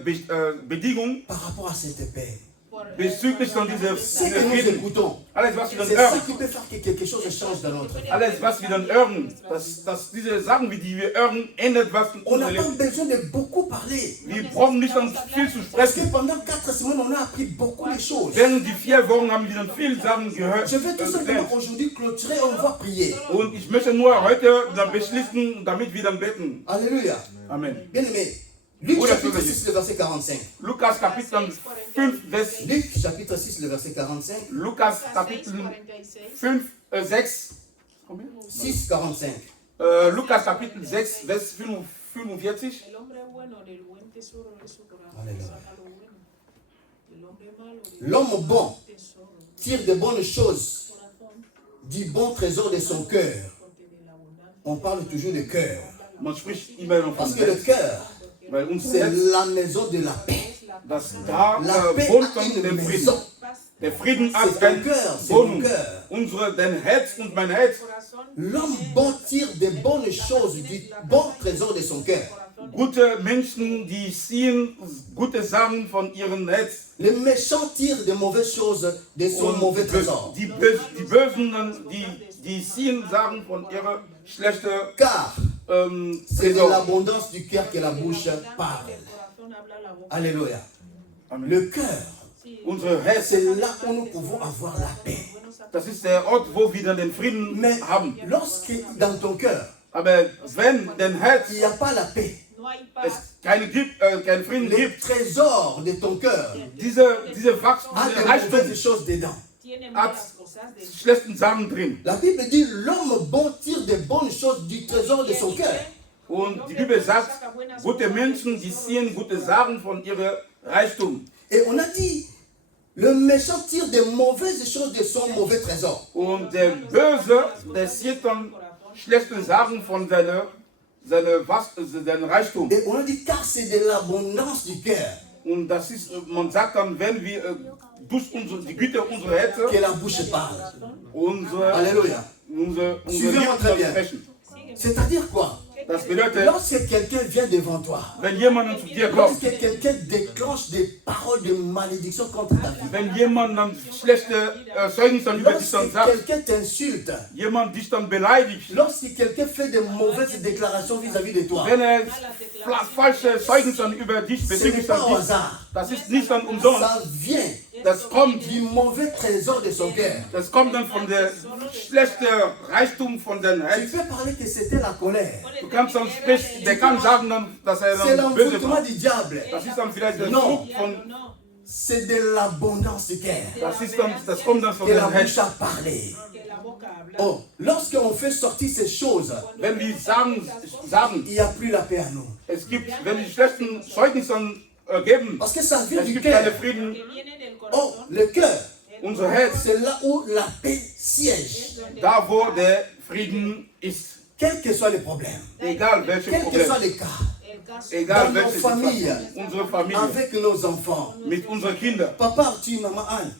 Bedingung par rapport à cette paix. bezüglich dann dieser Ce que nous Frieden. écoutons, Alles was wir dann c'est ça hören, qui peut faire que quelque chose change dans notre vie. alles was wir dann hören, dass diese Sachen, wie die wir hören, ändert was in On n'a unserem pas Leben. besoin de beaucoup parler. Wir brauchen nicht dann viel zu Parce que sprechen. pendant 4 semaines, on a appris beaucoup de choses. Während die 4 Wochen haben wir dann viele Sachen gehört. Je vais tout simplement aujourd'hui clôturer, on va prier. Und ich möchte nur heute dann beschließen, damit wir dann beten. Alléluia. Amen. Bien aimé. Luc Oula, chapitre tu veux 6, le verset 45. Lukas Kapitel 5, Vers Luc chapitre 6, le verset 45. Lukas Kapitel 5, 6. 6, 45. Lukas Kapitel 6, Vers 45. L'homme bon tire de bonnes choses du bon trésor de son cœur. On parle toujours de cœur. Man spricht immer noch Parce von que le Herz, cœur, weil uns c'est Herz, la maison de la paix. das da La paix wohnt a dann une den maison. Frieden. Der Frieden hat C'est ton ein cœur, c'est mon Wohnung. cœur. Dein Herz und mein Herz. L'homme bon tire de bonnes choses du bon trésor de son cœur. Gute Menschen, die ziehen gute Sachen von ihrem Herz. Le méchant tire de mauvaises choses de son mauvais trésor. Die Bösen, die ziehen Sachen von ihrer schlechten Car c'est de Trésor. l'abondance du cœur que la bouche parle. Alléluia. Amen. Le cœur, Unser Herz, c'est là où nous pouvons avoir la paix. das ist der Ort, wo wir dann den Frieden Mais haben. lorsque dans ton cœur, Aber wenn dein Herz il n'y a pas la paix, es keinen Frieden le gibt, trésor de ton cœur diese Wachstum, a diese de Reichtum mauvaises choses dedans. hat schlechten Sachen drin. La Bible dit l'homme bon tire de bonnes choses du trésor de son cœur. Und die Bibel sagt, gute Menschen, die ziehen gute Sachen von ihrem Reichtum. Et on a dit, le méchant tire de mauvaises choses de son mauvais trésor. Und der Böse, der zieht dann schlechte Sachen von seinem Reichtum. Et on a dit, car c'est de l'abondance du cœur Und das ist, man sagt dann, wenn wir durch die Güte unserer Herzen, que la bouche parle. unsere Alléluia. Lippen Suivez-moi très bien. sprechen. C'est-à-dire quoi? Das bedeutet, lorsque quelqu'un vient devant toi, wenn jemand zu dir kommt, lorsque quelqu'un déclenche des paroles de malédiction contre ta vie, wenn jemand dann schlechte Zeugnis dann über dich dann lorsque sagt, quelqu'un t'insulte, jemand dich dann beleidigt, lorsque quelqu'un fait de mauvaises déclarations vis-à-vis de toi, wenn falsche Zeugnis dann über dich ce n'est bezüglich pas dann au dich, hasard. das ist nicht dann umsonst. Ça vient Das kommt du mauvais trésor de son cœur. Das kommt dann von der schlechten Reichtum von den Tu Herzen. peux parler que c'était la colère. Du kannst dann sprechen, der kann sagen dann, dass er C'est dann böse l'envoûtement war. du diable. Das ist dann vielleicht der Non. Druck von, C'est de l'abondance du cœur. das kommt dann von Que den la bouche Herzen. a parlé. Oh, lorsqu'on fait sortir ces choses, Wenn die sagen, il n'y a plus la paix à nous. es gibt, wenn die schlechten Zeugnisse dann geben, Parce que ça vient es du gibt cœur. keine Frieden. Oh, le cœur, Unser Herz, c'est là où la paix siège. da wo der Frieden ist. Quels que soient les problèmes, Egal welche quels que soient Probleme, les cas, egal dans welche nos familles, Situation, unsere Familie, avec nos enfants. mit unseren Kindern. Papa Arthur, maman Anne,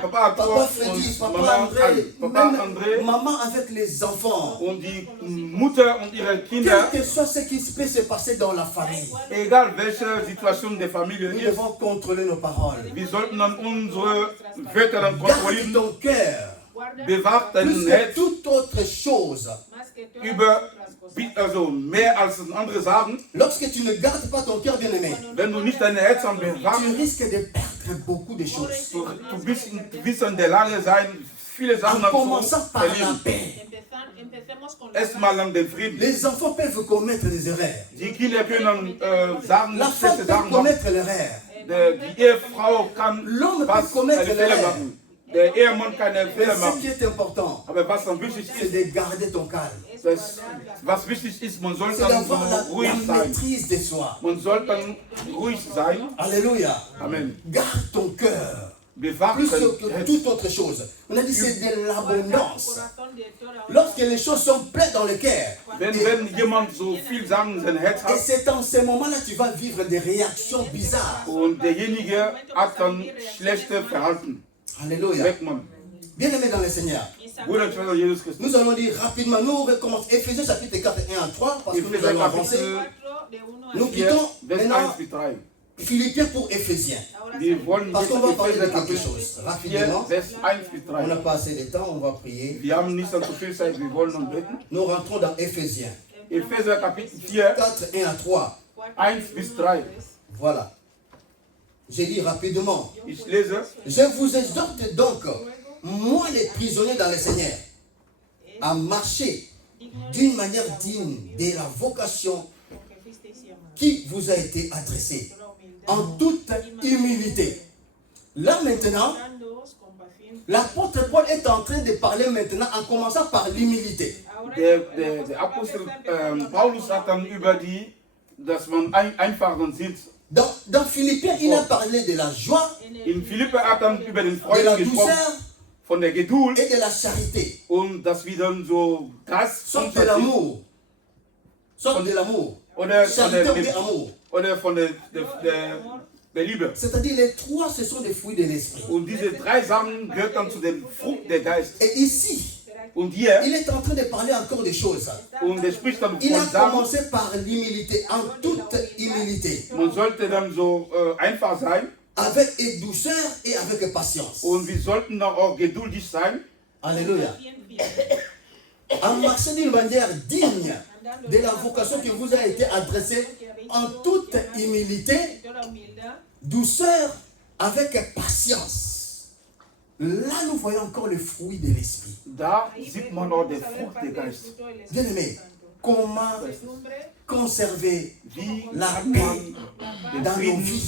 Papa Arthur Papa Freddy, und Papa Mama André, Anne, Papa même André maman avec les enfants. und die Mutter und ihre Kinder, Quel que soit ce qui peut se passer dans la famille, egal welche Situation der Familie nous ist, devons contrôler nos paroles. wir sollten dann unsere Wörter dann Garde kontrollieren. ton cœur, Bewahrt plus dein que Herz toute autre chose. über, also mehr als andere sagen. Lorsque tu ne gardes pas ton cœur bien-aimé, Wenn du nicht dein Herz am bewahrst, tu risques de perdre beaucoup de choses. du wirst in der Lage sein, viele Sachen En dann zu commençant par la verlieren. paix. Erstmal an den Frieden. Les enfants peuvent commettre des erreurs. Die Kinder können sagen, La femme schlechte peut Sachen machen. commettre l'erreur. Die Ehefrau kann L'homme was, peut commettre eine Fehler l'erreur. machen. Der Ehemann kann einen Mais Fehler ce machen. qui est important, Aber was dann wichtig c'est ist, de garder ton calme. was wichtig ist, man soll C'est dann so d'avoir la ruhig sein. maîtrise de soi. Man soll dann ruhig sein. Alléluia. Amen. Garde ton cœur. Bewahrt Plus dein que Herz. toute autre chose. On a dit c'est de l'abondance. Lorsque les choses sont pleines dans le cœur, Wenn jemand so viel sagen in sein Herz et hat c'est en ce moment-là que tu vas vivre des réactions bizarres. und derjenige hat dann schlechte Verhalten, Alléluia. merkt man. Bien-aimés dans le Seigneur, Bruder und Schwester Jesus Christus. nous allons dire rapidement, nous recommençons Ephésiens chapitre 4, 1 à 3, parce que nous Ephésiens allons avancer. Kapitel Nous 4, quittons Vers 1 maintenant bis 3. Philippiens pour Éphésiens. Wir wollen Parce jetzt qu'on va parler de Epheser quelque Kapitel chose. 4, Rapidement, Vers 1 bis on n'a 3. pas assez de temps, on va prier. Wir haben nicht so viel Zeit, wir wollen noch beten. Nous rentrons dans Éphésiens Epheser Kapitel 4, 4, 1 à 3. 1 bis 3. Voilà. J'ai dit rapidement. Ich lese. Je vous exhorte donc, moi les prisonniers dans le Seigneur, à marcher d'une manière digne de la vocation qui vous a été adressée, en toute humilité. Là maintenant, l'apôtre Paul est en train de parler maintenant en commençant par l'humilité. Der Apostel Paulus hat dann über dass man einfach dann sind. Dans Philippiens, il a parlé de la joie, In Philippe hat dann über den de Freuden la gesprochen, douceur von der Geduld et de la charité. und dass wir dann so Gas Sorte de l'amour. Sorte de l'amour. oder von Charité ou der, amour. oder von der Liebe. C'est-à-dire les trois, ce sont des fruits de l'esprit. Und diese drei Sachen gehören dann zu dem Frucht der Geist. Et ici, Und hier, il est en train de parler encore des choses. und er spricht dann Il a von Sachen, commencé par l'humilité, en toute humilité, man sollte dann so einfach sein avec douceur et avec patience. und wir sollten dann auch geduldig sein. Alléluia. En marchant d'une manière digne de la vocation qui vous a été adressée, en toute humilité, douceur, avec patience. Là, nous voyons encore le fruit de l'esprit. Da sieht man auch den Frucht der Geist. Bien aimé, comment conserver Wie la kann paix man den dans nos Frieden, vies,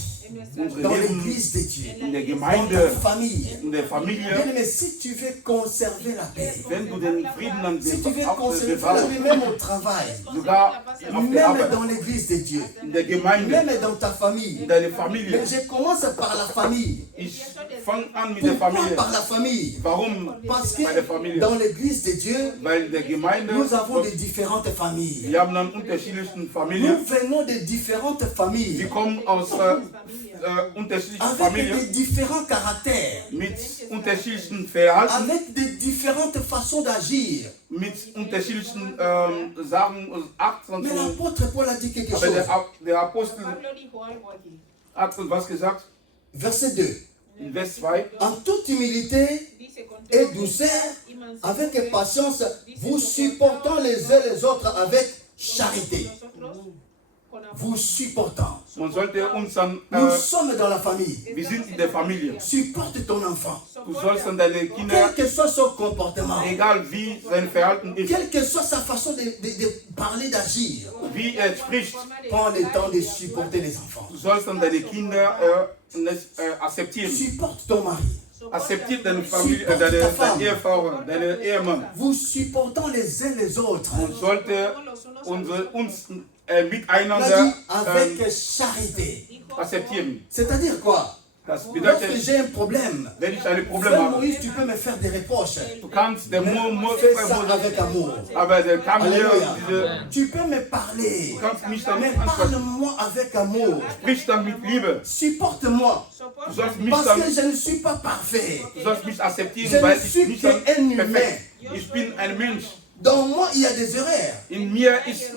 unsere dans Leben, l'église de Dieu, in der dans Gemeinde, ta famille. in der Bien Familie, aimé, si tu veux conserver la paix, wenn du den Frieden dann si tu veux auch conserver la bewahrst, paix même au travail, sogar auf der même Arbeit, dans l'église de Dieu, in der Gemeinde, même dans ta in famille. deiner Familie. Mais je commence par la famille. Ich fange an mit der Pourquoi Familie. par la famille? Warum Parce bei der que Familie? dans l'église de Dieu, Weil in der Gemeinde, nous avons de différentes familles. wir haben dann unterschiedliche Nous Familien. venons de différentes familles. Wir kommen aus unterschiedlichen avec Familien, des différents caractères, mit unterschiedlichen Verhalten, avec des différentes façons d'agir. mit unterschiedlichen Sachen, Akten und Mais so. l'apôtre Paul a dit quelque Aber chose. der Apostel Pablo dijo algo aquí. hat uns was gesagt, Verset 2. in Vers 2. En toute humilité Dice con et toda douceur, humildad y mansedumbre, avec patience, vous supportant les uns les autres avec charité. nosotros con amor. Vous supportant. Man sollte uns dann, Nous sommes dans la famille. wir sind in der Familie. Supporte ton enfant. Du sollst dann deine Kinder, Quel que soit son comportement, egal wie sein Verhalten ist, quelle que soit sa façon de parler, d'agir, wie er spricht, prends le temps de supporter les enfants. du sollst dann deine Kinder akzeptieren. Supporte ton mari. Akzeptiert deine Familie, deine Ehefrau, deine Ehemann. Vous supportons les uns les autres. Und sollte uns Il a dit miteinander avec charité. akzeptieren. C'est-à-dire quoi? Das Lorsque bedeutet, j'ai un problème, wenn ich ein Problem frère habe, Moïse, tu peux me faire des reproches. du kannst der Fais ça avec amour. aber der kann mir Alléluia. Tu peux me parler. du kannst mich dann Mais nicht ansprechen. parle-moi avec amour. Sprich dann mit Liebe. Supporte-moi. Du sollst mich Parce dann, que je ne suis pas parfait. du sollst mich Je akzeptieren, weil ne ich suis nicht qu'un perfekt. humain. Ich bin ein Mensch. Dans moi, il y a des erreurs. In mir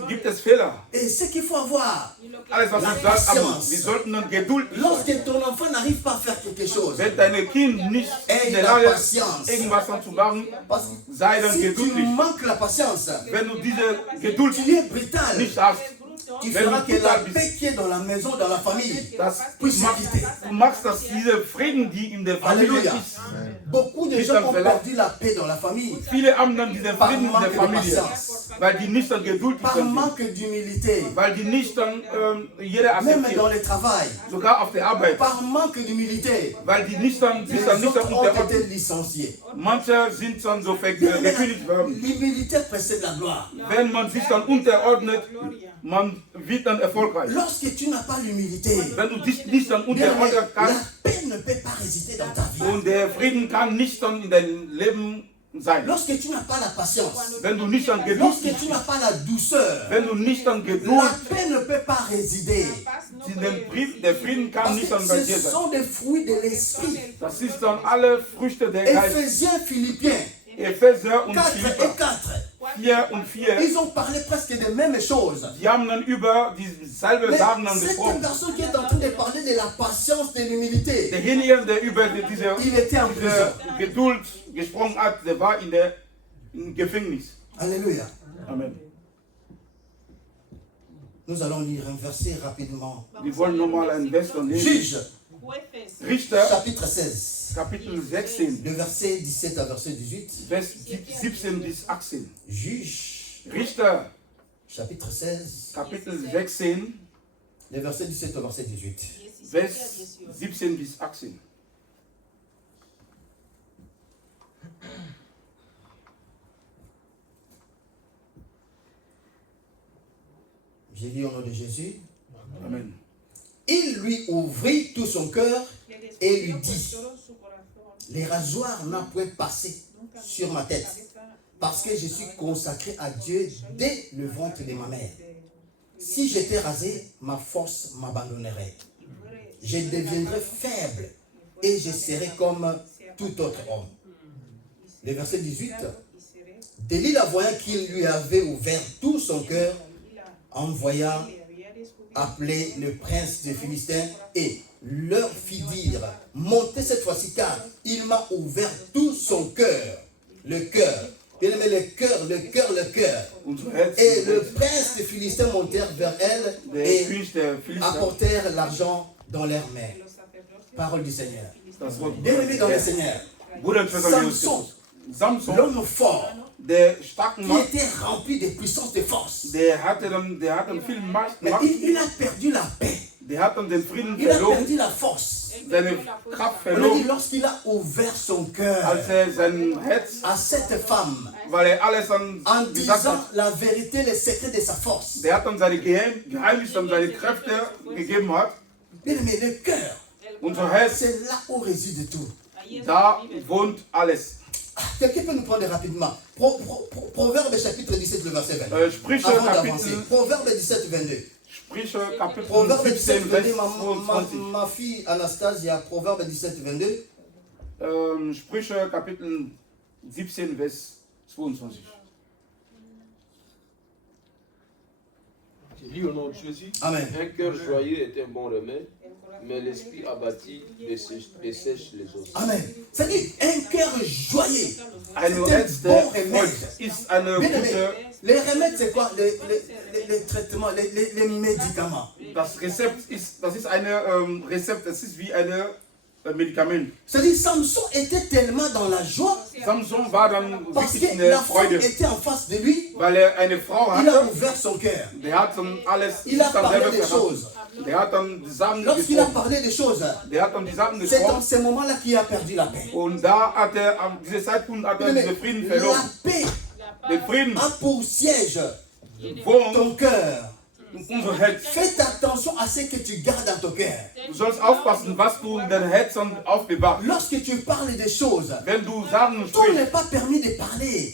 gibt es Fehler. Et ce qu'il faut avoir, Alles was ich sage, aber wir sollten dann Geduld haben. lorsque ton enfant n'arrive pas à faire quelque chose, Wenn dein Kind nicht in der Lage ist, irgendwas dann zu machen, parce sei que dann si tu geduldig. manques la patience, Wenn du diese Geduld tu es brutal. nicht hast, Tu Wenn feras du que la brutal bist, paix qui est dans la maison, dans la famille, das puisse machst, quitter. du machst, dass diese Frieden, die in der Familie Alléluia. ist, Beaucoup de gens ont perdu la paix dans la famille viele haben dann diesen par Frieden in der manque de Familie, patience, weil die nicht dann geduldig par sind, manque d'humilité, weil die nicht dann jeder même dans akzeptiert, le travail, sogar auf der Arbeit, par manque d'humilité. weil die nicht dann, sich Les dann nicht autres dann ont été unterordnen. licenciés. Manche sind dann so gekündigt worden. L'humilité précède la gloire. Wenn man sich dann unterordnet, man wird dann erfolgreich. Lorsque tu n'as pas l'humilité, Wenn du dich nicht dann bien, unterordnen la kannst paix ne peut pas résister dans ta vie. und der Frieden kann nicht dann in deinem Leben sein. Lorsque tu n'as pas la patience, Wenn du nicht dann Geduld, lorsque tu n'as pas la douceur, wenn du nicht dann la Geduld, paix ne peut pas résider. der Frieden kann Parce nicht que dann bei ce dir sein. sont des fruits de l'esprit. Das ist dann alle Früchte der Geist. Éphésiens, Philippiens, Epheser und 4 et Philipper 4. 4 und 4, Ils ont parlé presque des mêmes choses. die haben dann über dieselbe Mais Sachen dann cette gesprochen. personne qui est en train de parler de la patience, de l'humilité, Derjenige, der über diese il était en prison. Geduld gesprochen hat, der war im Gefängnis. Alléluia. Amen. Nous allons lire un verset rapidement. Wir wollen nochmal einen Vers dann lesen. Juge, Jueces, Richter, chapitre 16, Kapitel 16, de verset 17 à verset 18. Vers 17 bis 18. Juge, Richter, chapitre 16, Kapitel 16, de verset 17 au verset 18. 17 Vers a 18. 17 bis 18. J'ai lu au nom de Jésus. Amen. Il lui ouvrit tout son cœur et lui dit, Todo su corazón, les rasoirs n'ont point passé sur ma tête, parce que je suis consacré à Dieu dès le ventre de ma mère. Si j'étais rasé, ma force m'abandonnerait. Je deviendrais faible et je serais comme tout autre homme. Le verset 18. Délila, voyant qu'il lui avait ouvert tout son cœur, envoya appeler le prince des Philistins et leur fit dire, montez cette fois-ci car il m'a ouvert tout son cœur. Le cœur. Bien aimé, le cœur, le cœur, le cœur. Unsere Herzen, Et le prince des Philistins montèrent vers elle der et König der Philister, apportèrent l'argent dans leurs mains. los sacerdotes, Parole du Seigneur. das Wort Bien aimé dans le Seigneur. Bruder und Schwester Jesus Samson, Christus. Samson, l'homme fort, der starken qui Mann, était rempli de puissance, de force. der hat dann viel Macht, Mais il a perdu la paix. der hat dann den Frieden Il a verloren, perdu la force. seine Kraft On a dit verloren, lorsqu'il a ouvert son cœur als sein Herz, à cette femme, weil alles dann en gesagt disant hat, la vérité, le secret de sa force. der hat dann seine Geheimnisse und seine Kräfte gegeben hat. Bien aimé, le cœur, Unser Herz, c'est là où réside tout. da wohnt alles. Quelqu'un peut nous prendre rapidement. Proverbe chapitre 17, le verset 22. Sprüche Avant d'avancer. Kapitel, Proverbe 17, 22. Sprüche Kapitel Proverbe 17, 17, Vers 22, 22. ma fille Anastasia, Proverbe 17, 22. Sprüche Kapitel 17, Vers 22. Je lis au nom de Jésus. Amen. Un cœur joyeux est un bon remède, mais l'esprit abattu dessèche les os. Amen. C'est-à-dire, un cœur joyeux. Ein C'est un Herz bon der remède. Freude ist eine Bien aimé, gute. les remèdes, c'est quoi? Les traitements, les médicaments. Das Rezept ist, das ist eine Rezept, das ist wie ein Medikament. C'est-à-dire, Samson était tellement dans la joie Samson war dann parce wirklich que in der la femme Freude, était en face de lui. weil er eine Frau Il a hatte. ouvert son cœur. Der hat dann alles Il a sich dann parlé selber des verraten. choses. Der hat dann die Sachen Lorsqu'il a gesprochen. parlé des choses, Der hat dann die Sachen c'est dans gesprochen. ces moments-là qu'il a perdu la paix. Und da hat er, an diesem Zeitpunkt hat er Mais diesen Frieden la verloren. paix Den Frieden a pour siège wohnt ton cœur. in unser Herz. Fais attention à ce que tu gardes dans ton cœur. Du sollst aufpassen, was du in deinem Herzen aufbewahrst. Lorsque tu parles des choses, Wenn du Sachen tout n'est sprichst, pas permis de parler.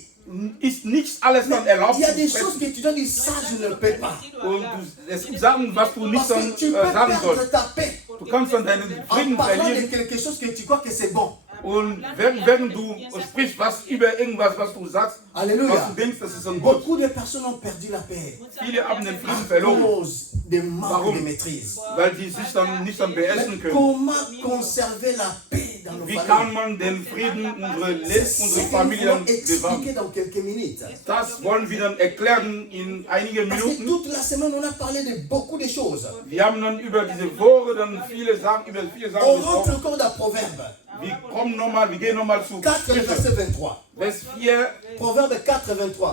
ist nicht alles dann erlaubt Il y a zu des choses sprechen. que tu dois dire, ça je ne peux pas. Und es gibt Sachen, was du nicht Parce dann que tu peux sagen perdre sollst. ta paix Du kannst dann deinen en Frieden parlant de verlieren. quelque chose que tu crois que c'est bon. Und wenn du sprichst was über irgendwas, was du sagst, was Alléluia. du denkst, das ist dann gut. Beaucoup de personnes ont perdu la paix Viele haben den Frieden à verloren, cause des manques Warum? de maîtrise. weil die sich dann nicht dann beessen Mais können. comment conserver la paix dans nos Wie kann familles? man den Frieden C'est unsere ce que nous Familien allons bewahren? expliquer dans quelques minutes. Das wollen wir dann erklären in einigen Parce que Minuten. toute la semaine, on a parlé de beaucoup de choses. Wir haben dann über diese Woche dann viele Sachen On rentre gesprochen. encore dans Proverbe Wir gehen nochmal zu 4, Sprüche, verset 23. Vers 4, Proverbe 4, 23.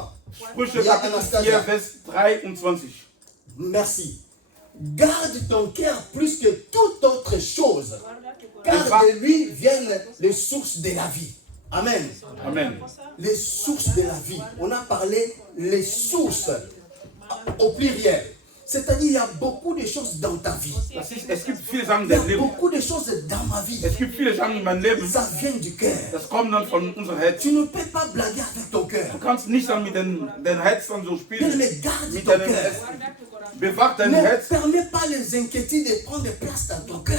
Sprüche Ja, Kapitel Anastasia. 4, Vers 23. Merci. Garde ton cœur plus que toute autre chose, car de lui viennent les sources de la vie. Amen. Amen. Les sources de la vie. On a parlé les sources au pluriel. C'est-à-dire, il y a beaucoup de choses dans ta vie. Es gibt viele Sachen Il y a im Leben. beaucoup de choses dans ma vie. Es gibt viele Sachen in meinem Leben. Ça vient du cœur. Das kommt dann von unserem Herz. Tu ne peux pas blaguer avec ton cœur. Du kannst nicht dann mit deinem Herz dann so Bien, spielen. mais garde Mit ton deinem cœur. Bewahr dein Ne Herz. permets pas les inquiétudes de prendre place dans ton cœur.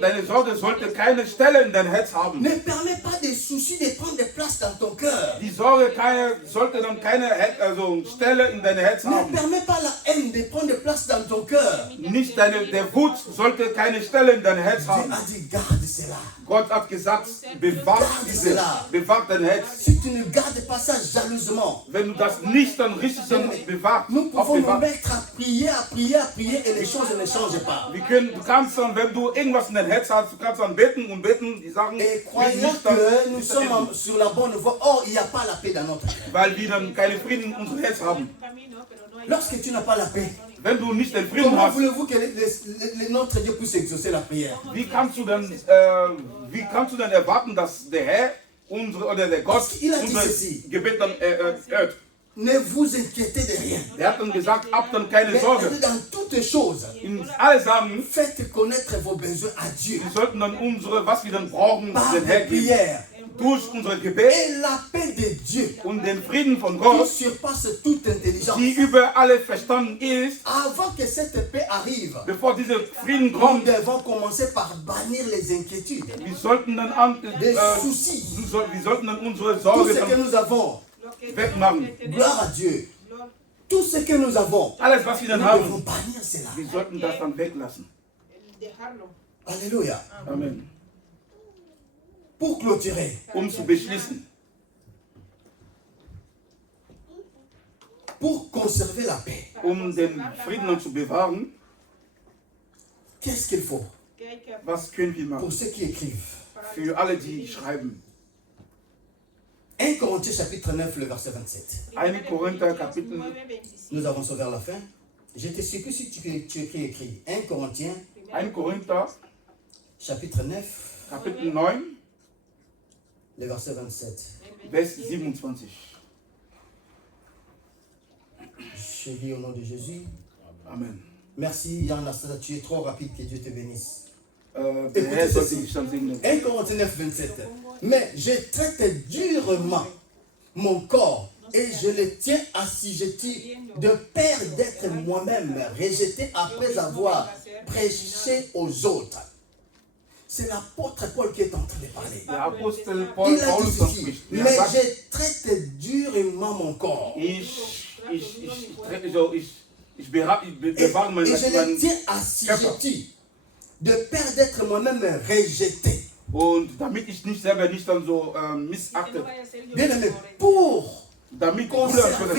Deine Sorge sollte keine Stelle in dein Herz haben. Ne permets pas des soucis de prendre place dans ton cœur. Die Sorge sollte dann keine Stelle in dein Herz Ne haben. permets pas la haine de prendre place dans ton cœur. Nicht der Wut sollte keine Stelle in dein Herz Dieu haben. a dit, garde cela. Gott hat gesagt, bewahr dein Herz. Si tu ne gardes pas ça jalousement, Wenn du das nicht dann richtig dann bewahrst, nous pouvons nous aufbewahrst. mettre à prier et les choses ne changent pas. Du kannst dann, wenn du irgendwas in dein Herz hast, du kannst dann beten und beten, die Sachen Et werden croyons nicht dann, que nous sommes sur la bonne voie. Or, il n'y a pas la paix dans notre cœur. weil wir dann keinen Frieden in unserem Herz haben. Lorsque tu n'as pas la paix, Wenn du nicht den Frieden comment hast, voulez-vous que notre Dieu puisse exaucer la prière? wie kannst du dann erwarten, dass der Herr oder der Gott Il a dit unser ceci. Gebet dann hört? Ne vous inquiétez de rien. Er hat dann gesagt, habt dann keine Mais Sorge. dans toutes choses, In alle Sachen, faites connaître vos besoins à Dieu. wir sollten dann was wir dann brauchen, Par den des Herr geben. prières. Durch unser Gebet Et la paix de Dieu, und den Frieden von qui Gott, surpasse toute intelligence. die über alle Verstanden ist, Avant que cette paix arrive, bevor dieser Frieden nous kommt, devons commencer par bannir les inquiétudes, wir sollten dann les soucis, wir sollten dann unsere tout Sorge ce que dann nous avons. wegmachen. Gloire à Dieu. Tout ce que nous avons, Alles, was wir dann nous haben, devons bannir cela. wir sollten das dann weglassen. Alléluia. Amen. Pour clôturer, Zu beschließen, pour conserver la paix, den Frieden dann zu bewahren, qu'est-ce qu'il faut was können wir machen? pour ceux qui écrivent? Für alle, die schreiben. 1 Corinthiens chapitre 9, le verset 27. 1 Korinther Kapitel, Nous avançons vers la fin. Je te supplie si tu écris 1 Corinthiens 1 Korinther chapitre 9, Kapitel 9, le verset 27. Vers 27. Je lis au nom de Jésus. Amen. Merci Yann Anastasia, tu es trop rapide, que Dieu te bénisse. Der Herr soll dich dann segnen. 1 Corinthiens 9, 27. Mais je traite durement mon corps Et je les tiens assujettis de peur d'être moi-même rejeté après avoir prêché aux autres. C'est l'apôtre Paul qui est en train de parler. Der Apostel Paul, Il a dit Paulus ceci, spricht. mais Er sagt, je traite durement mon corps. ich bewahre Et je les mein tiens assujettis de peur d'être moi-même rejeté. und damit ich nicht selber nicht dann so missachte, Bien aimé, pour damit conserver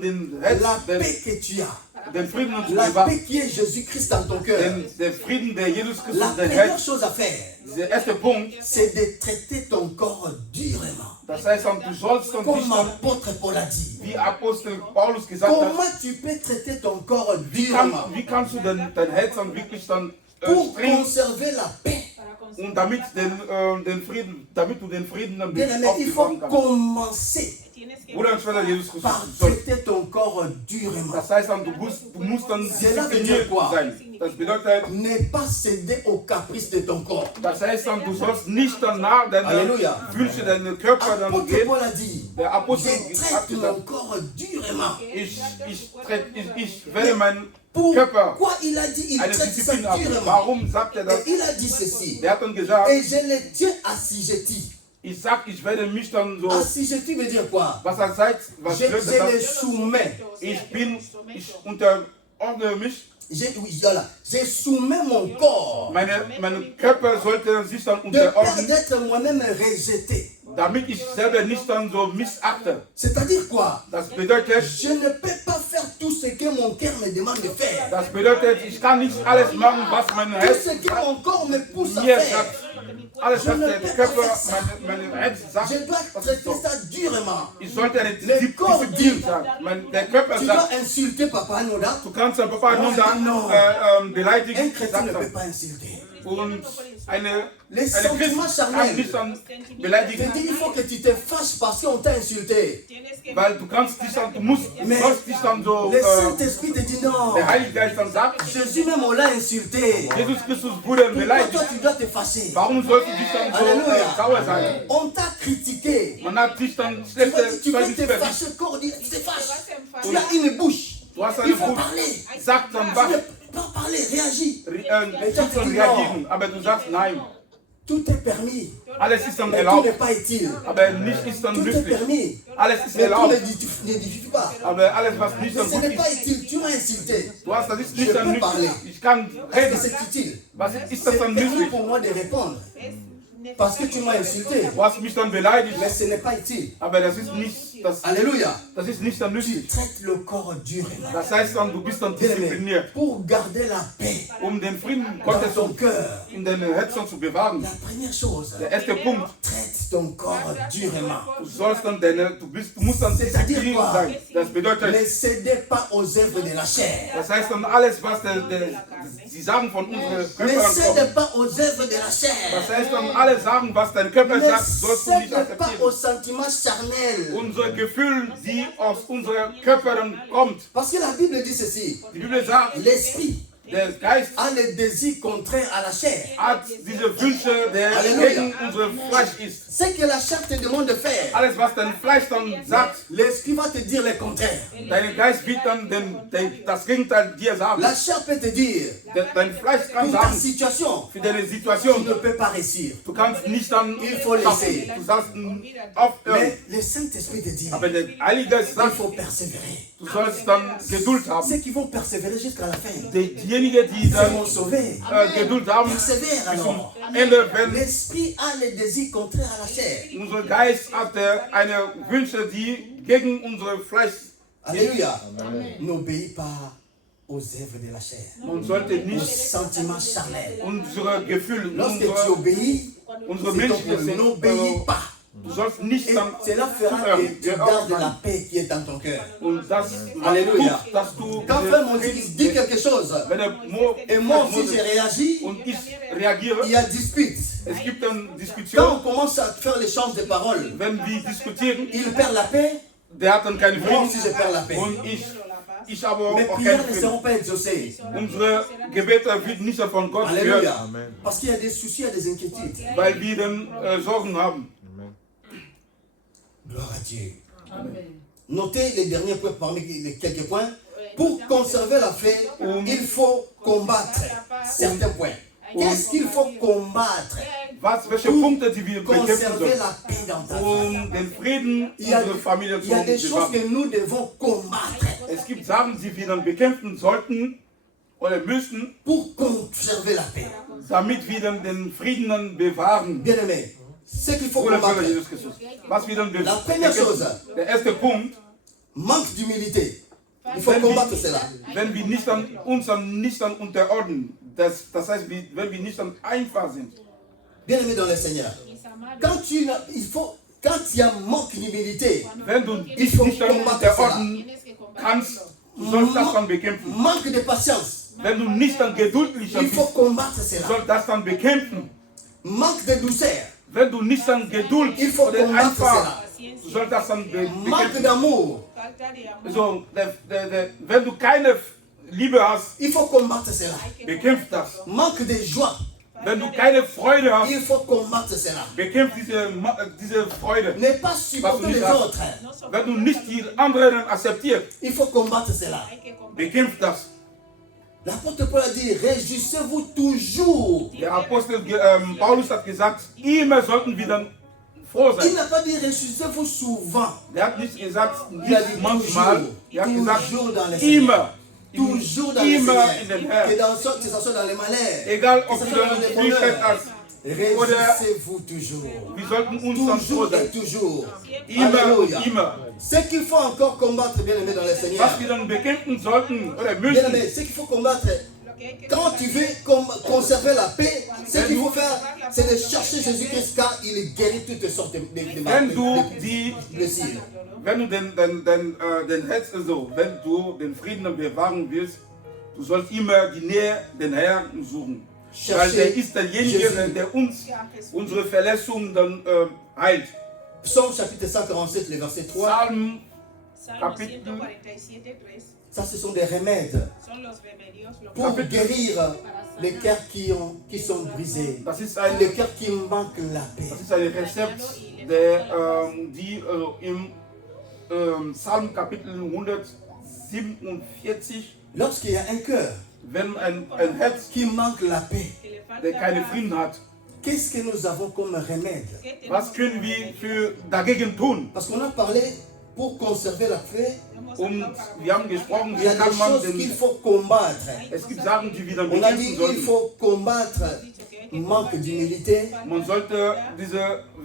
den la paix que tu as, den Frieden uns zu la bewahren, paix qui est Jésus-Christ dans ton cœur, den Frieden, der Jesus la Christus der première Herr, chose à faire, der erste Punkt, c'est de traiter ton corps durement. das heißt, du sollst dann Comme dich dann, l'apôtre Paul a dit. wie Apostel Paulus gesagt hat, Comment tu peux traiter ton corps durement wie kannst du dein Herz dann wirklich dann pour strengen conserver la paix? und damit den Frieden, damit du den Frieden dann Bien aimé, il faut aufbewahren kannst. commencer Bruder und Schwester, Jesus Christus par soll. traiter ton corps durement. Das heißt dann, du musst dann Cela veut dire diszipliniert quoi? sein. Das bedeutet, Ne pas céder aux caprices de ton corps. das heißt dann, du sollst nicht danach deine Alléluia. Wünsche, deinen Körper dann Apôtre gehen. Paul a dit, Der Apostel je hat traite gesagt, mon corps durement. ich werde meinen Körper Pourquoi il a dit, il eine traite ça Disziplin ab. durement? Warum sagt er das? Et il a dit ceci, Der hat dann gesagt, et je les tiens assujettis. ich werde mich dann so, Assujettis veut dire quoi? was er sagt, was Je bedeutet les das? soumets. Ich unterordne mich. Oui, voilà. Je soumets mon corps. Mein Körper sollte sich dann De peur unterordnen, d'être moi-même rejeté. damit ich selber nicht dann so missachte. C'est-à-dire quoi? Das bedeutet, Je ne peux pas faire tout ce que mon cœur me demande de faire. das bedeutet, ich kann nicht alles machen, was mein Tout Herz ce que mon corps me pousse à mir faire. sagt. Alles, was der Körper, mein Herz sagt, Je dois was ich traiter so. ça durement. Ich sollte eine Le corps Disziplin dit, sagen. Der Körper tu dois sagt, insulter Papa Noda. du kannst deinen Papa nur Non. dann beleidigen. Un chrétien ne Sagt peut er. pas insulter. Und eine Les Christ sentiments kann charnels. nicht dann Je beleidigen, dis, il faut que tu te fâches parce qu'on t'a insulté. weil du kannst dich dann, du sollst dich dann so, Le Saint-Esprit te dit non. der Heilige Geist dann sagt, Jésus même on l'a insulté. Jesus Christus wurde Pourquoi beleidigt. toi tu dois te fâcher? Warum sollst du dich dann so Alléluia. sauer sein? On t'a critiqué. Man hat dich dann Tu schlechte veux te Zeugnis berichtet. fâcher, corps dit, tu te fâches. Tu as une bouche. Du hast Il eine faut Brut, parler. sagt dann Tu was, ne peux pas parler, réagis. du kannst dann reagieren, aber du sagst nein. Tout est permis. Alles ist dann Mais tout erlaubt, n'est pas utile. aber nicht ist dann Tout est nützlich. permis. Alles ist Mais tout erlaubt, n'édifie pas. aber alles was nicht Mais dann ce gut n'est pas ist, utile. Tu m'as insulté. du hast, das ist Je nicht dann peux parler. nützlich. Ich kann Est-ce que reden. c'est utile? Was ist C'est das dann permis nützlich? pour moi de répondre. Parce que tu m'as insulté. Du hast mich dann beleidigt, Mais ce n'est pas utile. aber das ist nicht Alléluia. dann Tu nützlich. traites le corps durement. Das heißt dann, du bist dann Bien aimé, diszipliniert, pour garder la paix um den Frieden dans Gottes ton cœur. in deinem Herzen zu bewahren. La première chose, Der erste Punkt, traite ton corps durement. du sollst dann du musst dann C'est-à-dire diszipliniert quoi? sein. Das Ne bedeutet, cédez pas aux œuvres de la chair. das heißt dann alles, was sie sagen von unseren Ne Körpern cédez kommt. pas aux œuvres de la Das chair. heißt dann alles sagen, was dein Körper Ne sagt, sollst du nicht cédez pas akzeptieren. aux sentiments charnels. Unsere Gefühle, die aus unseren Körpern kommt. Parce que la Bible dit ceci. Die Bibel sagt, L'esprit der Geist a les désirs contraires à la chair. hat diese Wünsche, der Halleluja. gegen unser Fleisch ist. Ce que la chair te demande de faire, Alles, was dein Fleisch dann sagt, l'esprit va te dire le contraire. dein Geist wird dann das Gegenteil dir sagen. La chair peut te dire, Dein Fleisch kann pour ta sagen, situation, für deine tu Situation, ne peux pas réussir. du kannst nicht dann Il faut laisser. du sollst aufhören. Mais le Saint-Esprit te dit, Aber der Heilige Geist il sagt, faut persévérer. du sollst dann Geduld haben. Ceux qui vont persévérer jusqu'à la fin Diejenigen, die seront dann sauvés. Geduld haben, Persévère bis zum alors. Ende, wenn L'esprit a les désirs contraires à la chair. unser Geist hat eine Wünsche, die gegen unser Fleisch. Alléluia. N'obéis pas aux œuvres de la chair, Man sollte aux nicht sentiments charnels. unsere Gefühle, Lorsque tu obéis, unsere c'est ton menschliche problème. N'obéis pas. du sollst nicht Et dann cela fera que tu gardes la paix qui est dans ton cœur. und das Alléluia. dass du Quand frère mon Dieu dit quelque chose, wenn et moi aussi j'ai réagi, und ich reagiere, il y a dispute. es gibt dann Quand Diskussionen, on commence à faire l'échange de paroles, wenn wir diskutieren, il perd la paix, der hat dann keine moi aussi je Frieden perds la paix. und ich habe Mes auch prières keinen ne Frieden. seront pas exaucées. Unsere Gebete wird nicht von Gott gehört, Alléluia. Parce qu'il y a des soucis, il y a des inquiétudes. weil wir dann Sorgen haben. Gloire à Dieu. Notez les derniers points parmi les quelques points. Pour conserver la paix, il faut combattre certains points. Qu'est-ce qu'il faut combattre Welche Punkte, die wir bekämpfen conserver sollen, la paix dans ta famille? den Frieden Il y a, unserer Familie il zu y a des choses bewahren. que nous devons combattre Es gibt Sachen, die wir dann bekämpfen sollten oder müssen, pour conserver la paix. damit wir dann den Frieden dann bewahren. Bien aimé, ce qu'il faut Oder combattre, für Jesus Christus. Was wir dann la première chose, Der erste Punkt, manque d'humilité. Il faut combattre cela. wenn wir nicht an, uns dann nicht dann unterordnen, das heißt, wenn wir nicht dann einfach sind. Bien aimé dans le Seigneur, quand il y a manque d'humilité, Wenn du il dich faut nicht dann combattre cela. unterordnen kannst, du sollst das dann bekämpfen. Manque de patience, Wenn du nicht dann geduldig il bist, faut combattre du cela. sollst das dann bekämpfen. Manque de douceur, Wenn du nicht dann Geduld il faut oder combattre einfach, cela. du sollst das dann Manque bekämpfen. d'amour, So, wenn du keine Liebe hast, il faut combattre cela. bekämpf das. Manque de joie, Wenn du keine Freude hast, il faut combattre cela. bekämpf diese Freude. Ne pas supporter les autres, Wenn du nicht die anderen akzeptierst, il faut combattre cela. bekämpf das. L'apôtre Paul a dit, réjouissez-vous toujours. Der Apostel Paulus hat gesagt, immer sollten wir dann froh Il sein. n'a pas dit réjouissez-vous souvent. Er hat nicht gesagt, Il a nicht dit manchmal, er hat gesagt, toujours dans le Seigneur. immer. Toujours dans le Immer Seigneur. in den Que Herrn. que ça soit dans les malheurs. Egal que ob ça du soit dans dann les Schwierigkeit bonheurs. hast, Réjouissez-vous toujours. wir sollten uns dann froh Toujours et sein. toujours. Immer Alléluia. und immer. Ce qu'il faut encore combattre, bien aimé dans le Seigneur. Was wir dann bekämpfen sollten oder Bien müssen, aimé, ce qu'il faut combattre, quand tu veux conserver la paix, ce qu'il faut faire, c'est de chercher Jésus-Christ car il guérit toutes sortes de wenn du blessures. wenn du den Herz, also wenn du den Frieden bewahren willst, du sollst immer die Nähe den Herrn suchen. Weil der ist derjenige, der uns unsere Verletzungen dann heilt. Psaume chapitre 147, le verset 3. Psalm Salmo Kapitel 147:3 Ça, ce sont des remèdes son los remedios, lo pour guérir les cœurs qui sont brisés, Das ist les cœurs qui manquent la paix. ein Rezept, die im Psalm Kapitel 147, Lorsqu'il y a un cœur wenn ein Herz, qui manque la paix, que le falta der keinen Frieden hat, qu'est-ce que nous avons comme remède? was können wir dagegen tun? Parce qu'on a parlé pour conserver la paix, Und wir haben gesprochen, il y wie a des kann man choses qu'il den, faut combattre. es gibt Sachen, die wir dann On a dit bekämpfen qu'il sollten. faut combattre manque d'humilité. Man sollte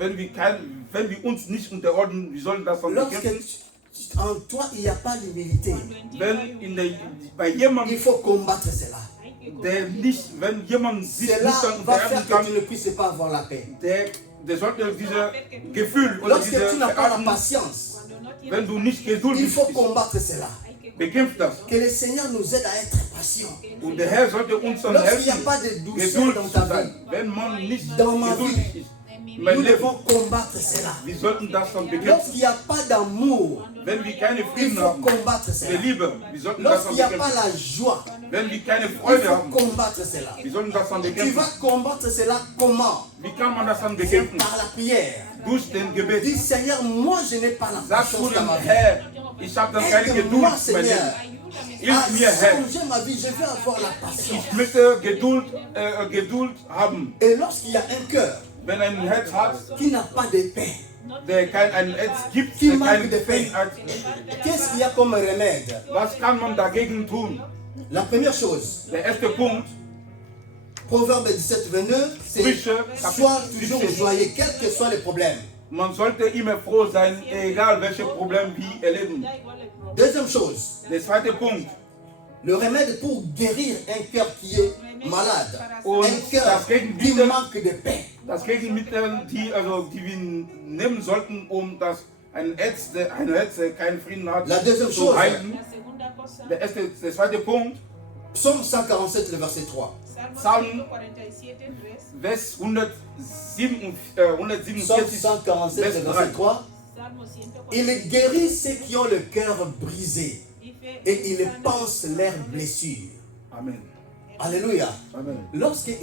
wenn wir uns nicht unterordnen, wir sollen das dann Lorsque bekämpfen. en toi il n'y a pas d'humilité, Bei jemandem, il faut combattre cela. wenn jemand sich Cela nicht dann va unterordnen faire que kann, tu ne puisses pas avoir la paix. der sollte diese Gefühl oder Lorsque diese tu n'as pas la Verordnung, patience, wenn du nicht il geduldig faut bist, combattre cela. bekämpft das. Que le Seigneur nous aide à être patient. Und der Herr sollte uns dann Lorsqu'il n'y a helfen, pas de douceur geduldig dans zu ta sein. vie, Wenn man nicht Dans ma geduldig vie, ist, mein nous Leben, devons combattre cela. wir sollten das dann bekämpfen. Lorsqu'il n'y a pas d'amour, Wenn wir keine il Frieden faut haben, combattre der cela. Liebe, wir sollten das Lorsqu'il dann n'y a pas bekämpfen. la joie, Wenn wir keine il Freude faut haben, combattre cela. wir sollten das dann Tu bekämpfen. vas combattre cela comment? Wie kann man das dann C'est bekämpfen? par la prière. Durch den Gebet. Dis Seigneur, moi je n'ai pas la Sag zu patience dans dem ma vie. Herr, ich habe dann keine Aide-moi, Geduld, mein Seigneur, Leben. à Hilf mir, Herr. changer ma vie. Je veux avoir la patience. Ich möchte Geduld haben. Et lorsqu'il y a un cœur Wenn ein Herz hat, qui n'a pas de paix, der ein Herz gibt, Qui der manque keinen de paix. Frieden hat, qu'est-ce qu'il y a comme remède? was kann man dagegen tun? La première chose, Der erste Punkt, Proverbe 17, 22, c'est Sprüche, sois Kapitel toujours 17. joyeux, quels que soient les problèmes. man sollte immer froh sein, egal welche Probleme wir erleben. Deuxième chose, Der zweite Punkt, le remède pour guérir un cœur qui est malade, Und un cœur das qui Gegenmittel- manque de paix. das Gegenmittel, die wir nehmen sollten, um ein Herz, der keinen Frieden hat, La deuxième zu chose, heilen. La segunda cosa, Der zweite Punkt, Psaume 147, le verset 3. Salmo Salmo 147:3, Vers Psaume 147, 147, le verset 3. Salmo 147, Il guérit ceux qui ont le cœur brisé dice, et il pense leurs blessures. Amen. Alléluia. Amen. Lorsqu'un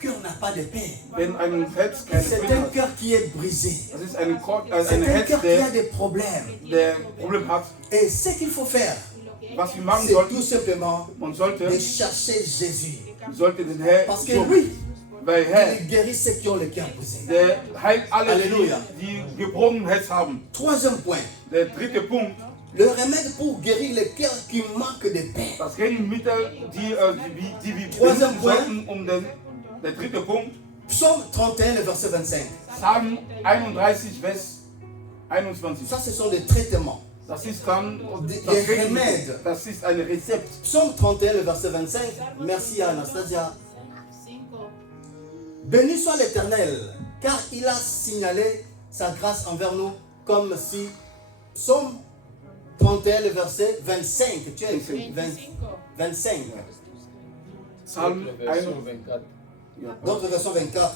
cœur n'a pas de paix, Wenn ein Herz keine c'est Frieden un hat, cœur qui est brisé. das ist ein C'est un Herz, cœur qui a des problèmes. der Problem hat. Et ce qu'il faut faire, Was wir machen c'est sollten, tout simplement man sollte, de chercher Jésus. sollte den Herrn Parce que suchen. lui, Weil Herr, il guérit ceux qui ont le cœur brisé. der heilt alle, Halleluja. die gebrochen Herz haben. Troisième point, Der dritte Punkt, le remède pour guérir le cœur qui manque de paix. das Gegenmittel, die wir Troisième benutzen point. sollten, der dritte Punkt, Psaume 31, le verset 25. Psalm 31, Vers 21. Ça, ce sont des traitements. Das ist dann Des das Gegenmittel. remèdes. Das ist ein Rezept. Psaume 31, le verset 25. Merci à Anastasia. Béni soit l'Éternel, car il a signalé sa grâce envers nous, comme si. Psaume 31, le verset 25. Tu as écrit 25. Psalm Version 1. 24. D'autres version 24.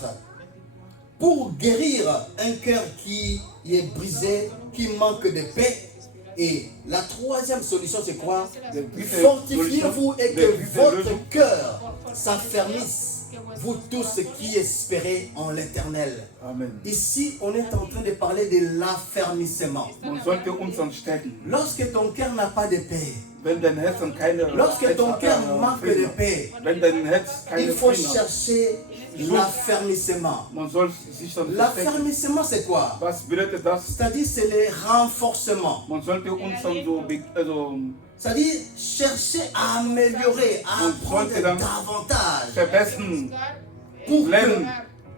Pour guérir un cœur qui est brisé, qui manque de paix. Et la troisième solution, c'est quoi? Fortifiez-vous et que votre cœur s'affermisse. Vous tous qui espérez en l'Éternel. Amen. Ici, on est en train de parler de l'affermissement. Man sollte uns dann stärken. Lorsque ton cœur n'a pas de paix, Wenn dein Herz dann keine lorsque ton cœur manque de Frieden hat, paix, wenn dein Herz il keine faut Frieden hat, chercher l'affermissement. man soll sich dann verstecken. L'affermissement, c'est quoi? Was bedeutet das? C'est-à-dire, c'est le renforcement. Man sollte uns dann so, C'est-à-dire, chercher à améliorer, à On apprendre sollte dann davantage verbessern, pour que lernen,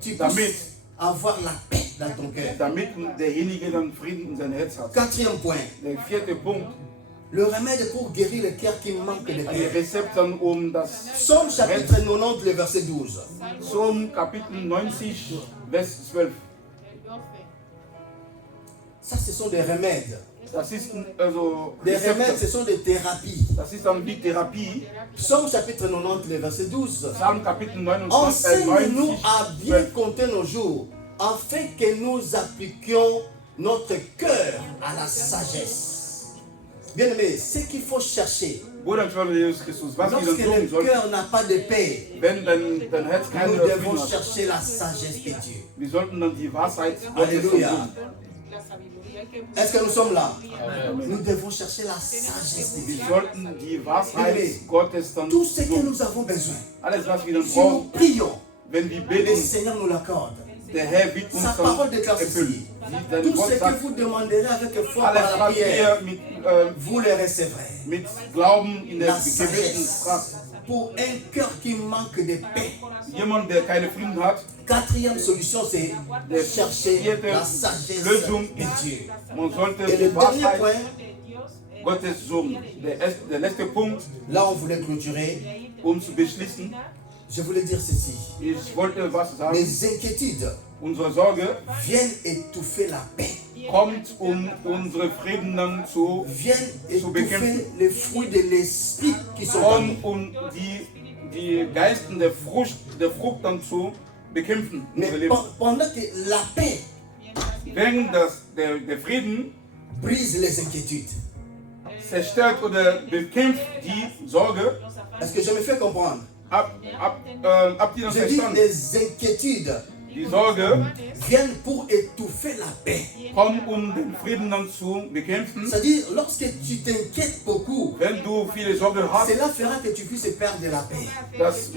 tu damit, puisses avoir la paix dans ton cœur. damit derjenige dann Frieden in sein Herz hat. Quatrième point, Der vierte Punkt, le remède pour guérir le cœur qui manque de die paix. Rezept dann das Psaume chapitre 90, le verset 12. Psalm Kapitel 90, Vers 12. Ça, ce sont des remèdes. Das ist Des remèdes, ce Rezepte. sont des thérapies. Das ist dann die Therapie. Psaume chapitre 90, le verset 12. Psalm Kapitel 90, Enseigne-nous 90, à bien compter nos jours, afin que nous appliquions notre cœur à la sagesse. Bien-aimé, ce qu'il faut chercher, Bruder und Schwester Jesus Christus, was wir lorsque dann tun le sollten, cœur n'a pas de paix, wenn dein Herz keine nous Frieden devons hat, chercher la sagesse de Dieu. wir sollten dann die Wahrheit Gottes Alléluia. suchen. Est-ce que nous sommes là? Amen. Nous devons chercher la sagesse de Wir Dieu. sollten die Wahrheit Gottes dann Tout ce que suchen. nous avons besoin, Alles, was wir dann si nous brauchen, prions, wenn wir le beten, Seigneur nous l'accorde. der Herr wird uns Sa parole dann déclare erfüllen. ceci. Dein Tout Wort ce que sagt, vous demanderez avec foi alles, par la was prière, ihr vous le recevrez. mit Glauben in der La Gebeten sagesse fragt. pour un cœur qui manque de paix. Jemand, der keine Frieden hat, Quatrième solution, c'est de chercher la sagesse Lösung de ist, Dieu. man sollte Et le die dernier Wahrheit point, Gottes suchen. Der letzte Punkt, là on voulait clôturer, zu beschließen, je voulais dire ceci. ich wollte was sagen. Les inquiétudes Unsere Sorge viennent étouffer la paix, kommt, unsere Frieden dann zu viennent Zu bekämpfen. étouffer les fruits de l'esprit qui sont en nous. die Geisten der Frucht dann zu bekämpfen. Mais Unser Leben. pendant que la paix Während der Frieden brise les inquiétudes, zerstört oder bekämpft die Sorge, est-ce que je me fais comprendre? habt ihr das Je dis verstanden? les inquiétudes Die Sorge viennent pour étouffer la paix. kommt, den Frieden dann zu bekämpfen. C'est-à-dire, lorsque tu t'inquiètes beaucoup, Wenn du viele Sorge hast, cela fera que tu puisses perdre la paix. das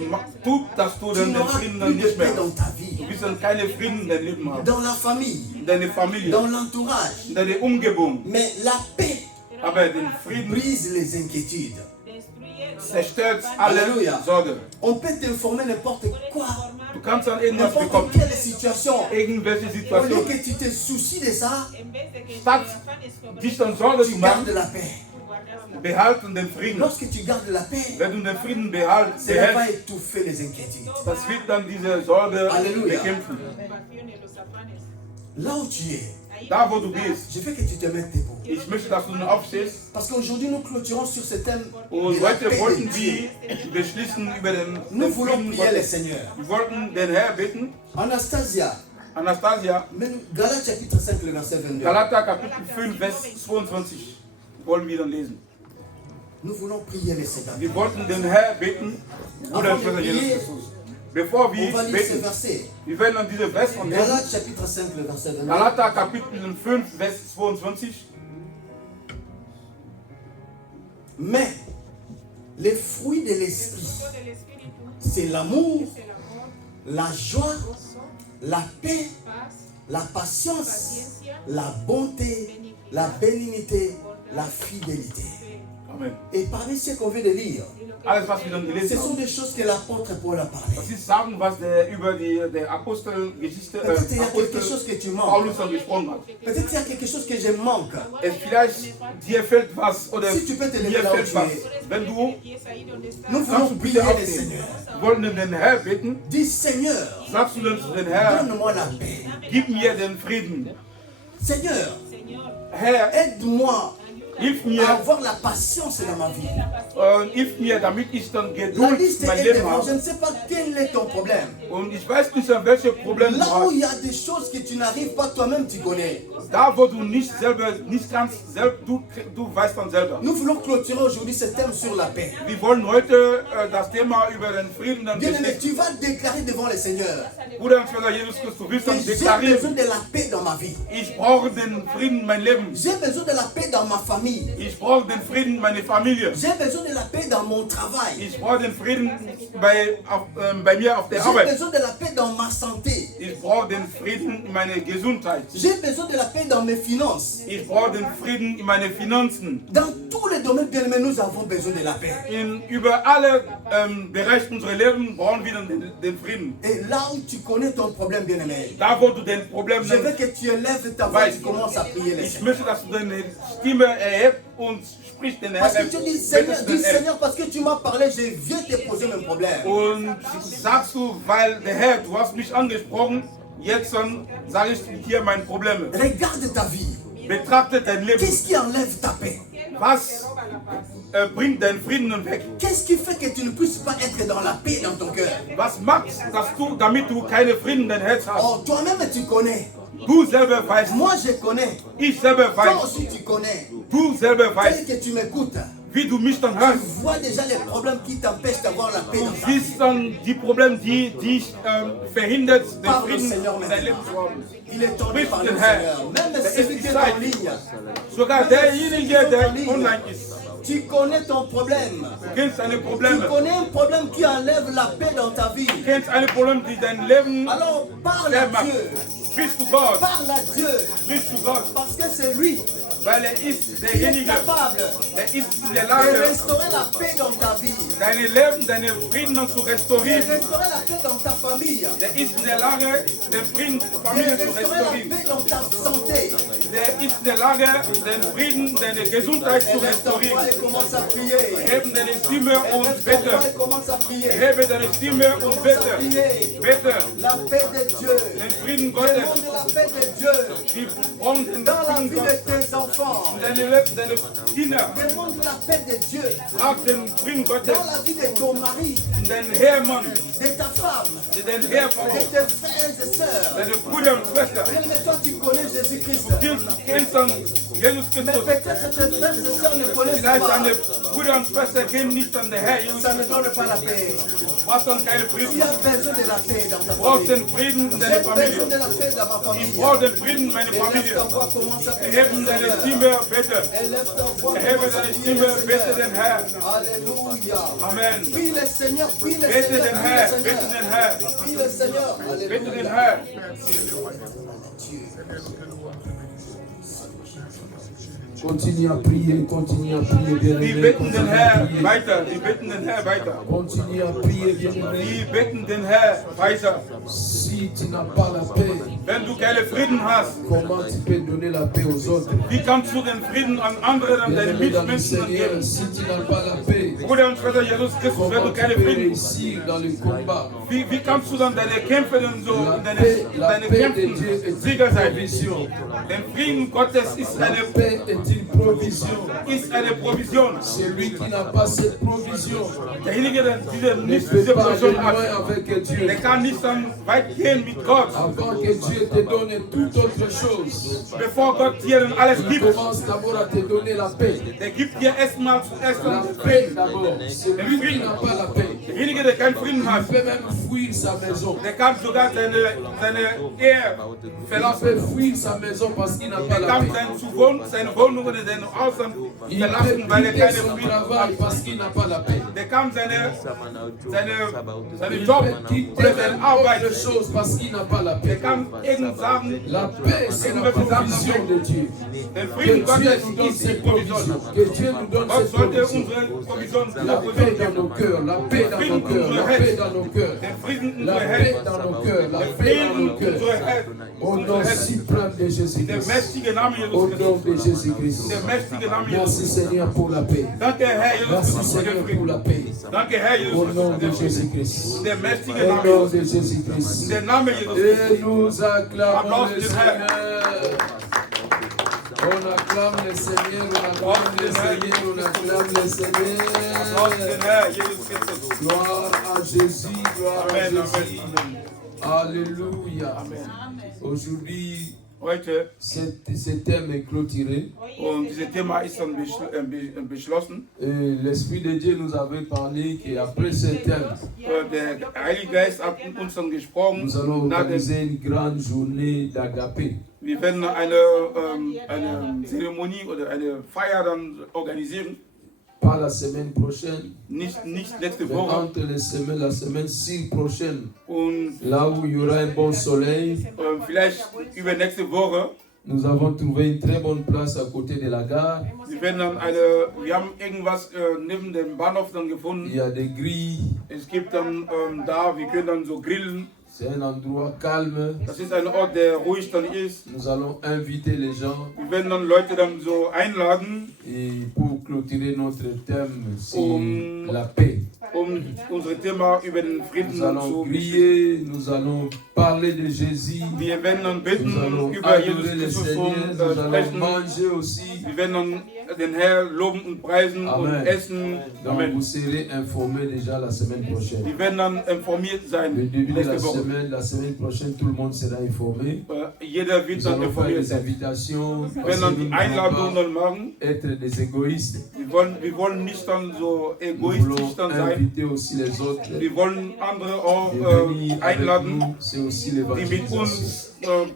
tut, dass du Tu dann den n'auras Frieden plus dann de nicht paix mehr dans hast. ta Du vie, wirst dann keine Frieden in deinem Leben haben. dans la famille, In deiner Familie, dans l'entourage. in deiner Umgebung. Mais la paix Aber den Frieden brise les inquiétudes. zerstört alle Alléluia. Sorge. On peut t'informer n'importe quoi, Du kannst dann irgendwas n'importe bekommen. quelle situation. Irgendwelche Au lieu Situationen. que tu te soucies de ça, Statt dich dann Sorge tu zu gardes machen, la paix. behalten den Frieden. Lorsque tu gardes la paix, Wenn du den Frieden cela va behältst, étouffer les inquiétudes. das wird dann diese Sorge Alléluia. bekämpfen. Là où tu es, Da wo du bist, je veux que tu te mettes debout. ich möchte, dass du nun aufstehst. Parce qu'aujourd'hui, nous clôturons sur ce thème Und de la heute paix wollten de Dieu. wir beschließen über Nous den voulons Frieden prier le Gottes. Seigneur. Wir wollten den Herr bitten. Anastasia, Anastasia, Galates chapitre 5, le verset 22. Galater Kapitel 5, Vers 22. Wollen wir dann lesen. Nous voulons prier le Seigneur. Wir wollten den Herrn beten, Bruder und Schwester Jesus Christus. Bevor On wir va lire ce beten, verset. wir werden an diese Vers von Galates chapitre 5, le verset 29. Galater Kapitel 5, Vers 22. Mais les fruits de l'esprit, c'est l'amour, la joie, la paix, la patience, la bonté, la bénignité, la fidélité. Amen. Et parmi ce qu'on vient de lire, Alles, was wir dann ce gelesen sont haben. des choses que l'apôtre Paul a parlé. Das ist sagen, was über die Apostelgeschichte Peut-être il y a quelque Apostel chose que tu manques. Paulus dann gesprochen hat. Peut-être il y a quelque chose que je manque. Vielleicht dir fehlt was oder Si tu peux te lever mir là où fehlt tu was. es. Wenn du Nous kannst voulons du prier bitte le aufstehen. Seigneur. Wir wollen den Herrn beten. Dis Seigneur, Sagst du den Herrn, donne-moi la paix. gib mir den Frieden. Seigneur, Herr, aide-moi hilf à mir, avoir la patience dans ma vie. hilf mir, damit ich dann La Geduld liste in mein est Leben devant. Je habe. ne sais pas quel est ton problème. Und ich weiß nicht, welche Probleme du Là où hast. il y a des choses que tu n'arrives pas toi-même, tu connais. Da, wo du nicht kannst, du weißt dann selber. Nous voulons clôturer aujourd'hui ce thème sur la paix. Wir wollen heute das Thema über den Frieden dann Bien-aimé, besprechen. tu vas déclarer devant le Seigneur Bruder und Schwester Jesus Christus, du willst que dann j'ai deklarieren, besoin de la paix dans ma vie. ich brauche den Frieden in meinem Leben. J'ai besoin de la paix dans ma famille. Ich brauche den Frieden in meiner Familie. J'ai besoin de la paix dans mon travail. Ich brauche den Frieden bei mir auf der J'ai Arbeit. besoin de la paix dans ma santé. Ich brauche den Frieden in meiner Gesundheit. J'ai besoin de la paix dans mes finances. Ich brauche den Frieden in meinen Finanzen. Dans tous les domaines, bien aimés, nous avons besoin de la paix. Über alle Bereiche unseres Lebens brauchen wir den Frieden. Et là où tu connais ton problème, bien aimé, Da, wo du den Problem je veux que tu élèves ta voix et tu commences à prier le ich Seigneur. möchte, dass du deine Stimme erhebst und sprichst den Parce que Herrn. tu dis, Seigneur, parce que tu m'as parlé, je viens te poser mes problèmes. Und sagst du, weil der Herr, du hast mich angesprochen, jetzt sage ich hier mein Problem. Regarde ta vie. Betrachte dein Leben. Qu'est-ce qui enlève ta paix? Was bringt deinen Frieden weg? Qu'est-ce qui fait que tu ne puisses pas être dans la paix dans ton cœur? Was machst du, damit du keine Frieden in dein Herz hast? Oh, toi-même tu connais. Du selber weißt, Moi je connais. ich selber Toi weiß, aussi tu connais. du selber weißt, Tel que tu m'écoutes, wie du mich dann tu hörst. vois déjà les problèmes qui t'empêchent d'avoir la paix dans Du ta vie. siehst dann die Probleme, die dich verhindert, den Parle au Frieden Seigneur in dein Leben maintenant. zu haben. Il est temps de Sprich parler den au Herrn. Seigneur. Même Es celui ist qui die est en Zeit. ligne, Sogar derjenige, der online ist. tu connais ton problème. Du kennst deine Tu Probleme. connais un problème qui enlève la paix dans ta vie. Du kennst eine Probleme, die dein Leben Alors parle schwer à macht. Dieu. Sprich zu Gott. Parle à Dieu. Sprich zu Gott. Parce que c'est lui Weil ist qui est derjenige, capable der ist in der de Lage, restaurer la paix dans ta vie. deine Leben, deine Frieden zu De restaurieren. restaurer la paix dans ta famille. Der ist in der Lage, den Frieden der De Familie zu restaurer la restaurieren. paix dans ta santé. Der ist in der Lage, den Frieden, deine Gesundheit zu Élève ta voix restaurieren. et commence à prier. Heben deine Stimme und Élève ta bete. voix et commence à prier. Hebe deine Stimme und Commence à bete. prier. Bete. La paix de Dieu. Den Frieden Demande Gottes. la paix de Dieu Die brauchen den dans la Frieden vie Gottes. de tes enfants. Deine Kinder. Demande la paix de Dieu Frag den Frieden Gottes. dans la vie de ton mari, Dein Ehemann. de ta femme, Dein de Ehefrau. tes frères et sœurs. Deine Brüder und Schwestern. Bien, mais toi tu connais Jésus-Christ. Du kennst dann Jesus Mais Christus. peut-être tes frères et sœurs ne connaissent Vielleicht pas. deine Brüder und Schwestern kennen nicht an der Herr Jesus. Ça ne donne pas la paix. Du hast dann keine Tu Frieden. as besoin de la paix dans ta Du brauchst famille. den Frieden in J'ai deiner besoin Familie. de la paix dans ma famille. Ich brauche den Frieden in meiner Élève Familie. ta voix, commence à prier. Erheben deine Stimme, bete. Élève ta voix, Erhebe commence à deine prier Stimme, le bete Seigneur. den Herrn. Alléluia. Amen. Prie le Seigneur, prie le Bete Seigneur, den prie Herrn, le bete Seigneur. den Herrn. Prie le Seigneur. Bete den Alléluia. Herrn. Continue à prier, Die bien-aimé. beten den Herrn weiter. Die beten den Herrn weiter. Continue à prier, bien-aimé. Die beten den Herrn weiter. Si tu n'as pas la paix, Wenn du keine Frieden hast, comment tu peux donner la paix aux autres? wie kannst du den Frieden an andere, an deine Bien-aimé dans le Mitmenschen Seigneur, geben? si tu n'as pas la paix, Bruder und Schwester Jesus Christus, wenn du Comment tu keine peux Frieden, réussir dans le combat? wie kannst du dann deine Kämpfe dann so, La deine paix de Kämpfen Dieu est Sieger une sein? provision. Denn Frieden Gottes ist La paix est une provision. eine Provision. Celui qui n'a pas cette provision Derjenige, der ne nicht peut diese pas aller Provision loin hat, avec Dieu. der kann nicht dann weit gehen mit Gott. Avant que Dieu te donne toute autre chose, Bevor Gott dir dann alles il gibt, commence d'abord à te donner la paix. der gibt dir erstmal zuerst La den paix Frieden. d'abord. Celui qui n'a pas la paix, Derjenige, der keinen Frieden il hat, peut même fuir sa maison. der kann sogar seine Ehe Il verlassen. peut fuir sa maison parce qu'il n'a pas Der la kann paix. seine Wohnung oder seinen Ausland Il peut verlassen, weil er quitter keine son Frieden travail hat. parce qu'il n'a pas la paix. Der kann seinen Il Job peut quitter oder seine Arbeit, autre chose parce qu'il n'a pas la der paix. kann irgend sagen, La paix, c'est la provision de Dieu. der Que Frieden Dieu Gottes nous donne ist die cette provision. Provision. Que Dieu nous donne Gott cette sollte provision. unsere Provision La paix dans nos cœurs, la paix dans nos cœurs, la paix dans nos cœurs, den Frieden la unserer paix Herzen, dans nos cœurs, la den paix dans Frieden nos cœurs. unserer Herzen, Au nom suprême de der Jésus-Christ. mächtige Name Au Jesus nom Christus, de Jésus-Christ. der mächtige Name Merci Jesus. Seigneur pour la paix. Danke Herr Jesus Merci Christus für den Seigneur pour Frieden. la paix. Danke Herr Jesus Au Christus nom für de den Frieden. Jésus-Christ. Der mächtige Au Name nom Jesus. de Jésus-Christ. Der Name Jesus Et Christus. nous acclamons Applaus le dem Herrn. Seigneur. On acclame le Seigneur, on acclame le Seigneur, on acclame le Applaus Seigneur. den Herr Jesus Christus. Gloire à Jésus, gloire à Amen, Jésus. amen, Alléluia. amen. Aujourd'hui, Heute, ce thème est clôturé. und dieses Thema ist dann beschlossen. L'Esprit de Dieu nous avait parlé qu'après ce thème, Der Heilige Geist hat mit uns dann gesprochen. nous allons Nach dem, organiser une grande journée d'agapé. wir werden eine Zeremonie oder eine Feier dann organisieren. Pas la semaine prochaine, Nicht nächste mais Woche. entre les semaines, la semaine prochaine, Und là où il y aura un bon soleil, vielleicht übernächste Woche. nous avons trouvé une très bonne place à côté de la gare. Wir haben irgendwas neben dem Bahnhof dann Il gefunden. y a des grilles, Es gibt dann wir können dann so grillen. c'est un endroit calme. Das ist ein Ort, der ruhig dann ist. Nous allons inviter les gens Wir werden dann Leute dann so einladen, et pour clôturer notre thème sur la paix. unser Thema über den Frieden Nous allons zu prier, nous allons parler de Jésus, Wir werden dann nous beten allons über Jesus adorer le Christus Seigneur, und nous allons sprechen. manger aussi. Wir werden dann den Herrn loben und preisen Amen. und essen. Donc Amen. vous serez informés déjà la semaine prochaine. Wir werden dann informiert Le sein début de nächste Woche. la semaine prochaine, tout le monde sera informé. Jeder wird Nous dann allons faire informiert des sein. invitations. Wir Parce werden que dann nous die ne Einladung voulons dann machen. pas être des égoïstes. Wir wollen nicht dann so Nous egoistisch voulons dann sein. inviter aussi les autres. Wir wollen andere auch Et venir avec einladen, nous, c'est aussi die mit l'évangélisation. uns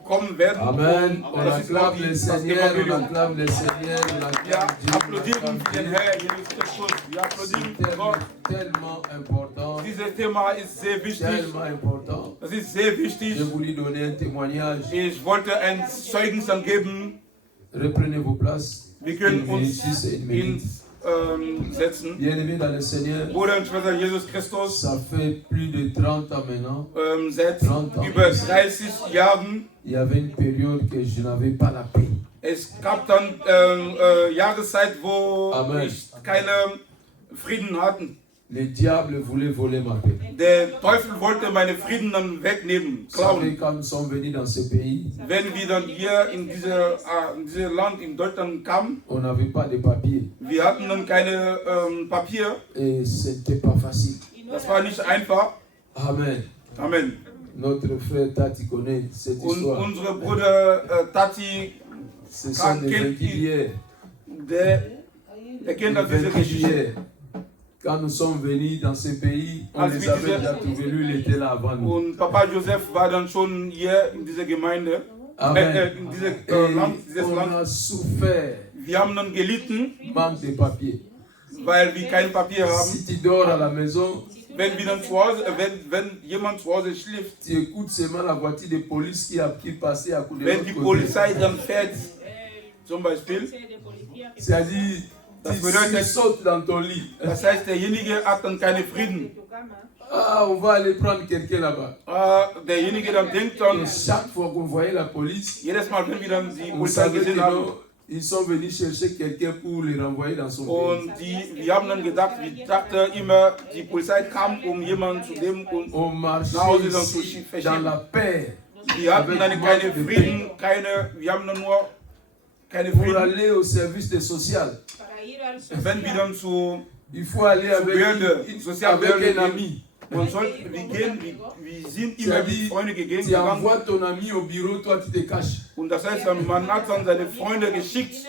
kommen werden. Amen. On Das ist auch acclame le das Seigneur, on Evangelium. acclame le Seigneur, on Wir acclame Dieu. applaudieren für den Herr Jesus Christus. Wir applaudieren für Gott. Tellement important, Dieses Thema ist sehr wichtig. tellement important. Das ist sehr wichtig. Je voulais donner un témoignage. Ich wollte ein Zeugnis dann geben. Reprenez vos places. Wir können Et uns réussissez une minute. setzen. Bien-aimés dans le Seigneur, Bruder und Schwester Jesus Christus, ça fait plus de 30 ans maintenant. seit über 30 Jahren. Il y avait une période que je n'avais pas la paix. Es gab dann Jahreszeit, wo Amen. ich keine Frieden hatte. Le diable voulait voler ma paix. Der Teufel wollte meine Frieden dann wegnehmen, Vous savez, klauen. quand nous sommes venus dans ce pays, Wenn wir dann hier in dieses Land, in Deutschland kamen, on n'avait pas de papier. wir hatten dann keine Papier. Et ce n'était pas facile. Das war nicht einfach. Amen. Amen. Notre frère Tati connaît cette Und histoire. unsere Bruder Tati, Ce sont des Kennt vaincus d'hier. der kennt Des das diese vaincus Geschichte. d'hier. Quand nous sommes venus dans ce pays, on Als les wir avait diese- déjà trouvés. Lui, il était là avant nous. Und Papa Joseph war dann schon hier in dieser Gemeinde, Amen. in diesem Et Land, dieses on Land. a souffert, Wir haben dann gelitten, manque de papier. weil wir kein Papier haben. Si tu dors à la maison, Wenn wir dann zu Hause, wenn jemand zu Hause schläft, tu écoutes seulement la voiture de police qui passait à côté de wenn l'autre die côté. Polizei dann fährt, zum Beispiel, C'est-à-dire, Das tu bedeutet- sautes dans ton lit. das heißt, derjenige hat dann keinen Frieden. Ah, on va aller prendre quelqu'un là-bas. Derjenige dann denkt Et dann, chaque fois qu'on voyait la police, jedes Mal, wenn wir dann die on Polizei savait que gesehen haben, non, Ils sont venus chercher quelqu'un pour les renvoyer dans son pays. Und wir haben dann gedacht, ich dachte immer, die Polizei kam, jemanden zu nehmen und On marchait nach Hause dann zu ici dans verschieben. la paix Wir hatten dann keine Frieden, wir haben dann nur keine pour Frieden. aller au service des social. Wenn wir dann zu Il faut aller avec, Behörde, avec Sozialbehörde un ami. und wir sind immer mit Freunden Tu gegangen envoies ton ami au bureau, toi tu te caches. und das heißt, man hat dann seine Freunde geschickt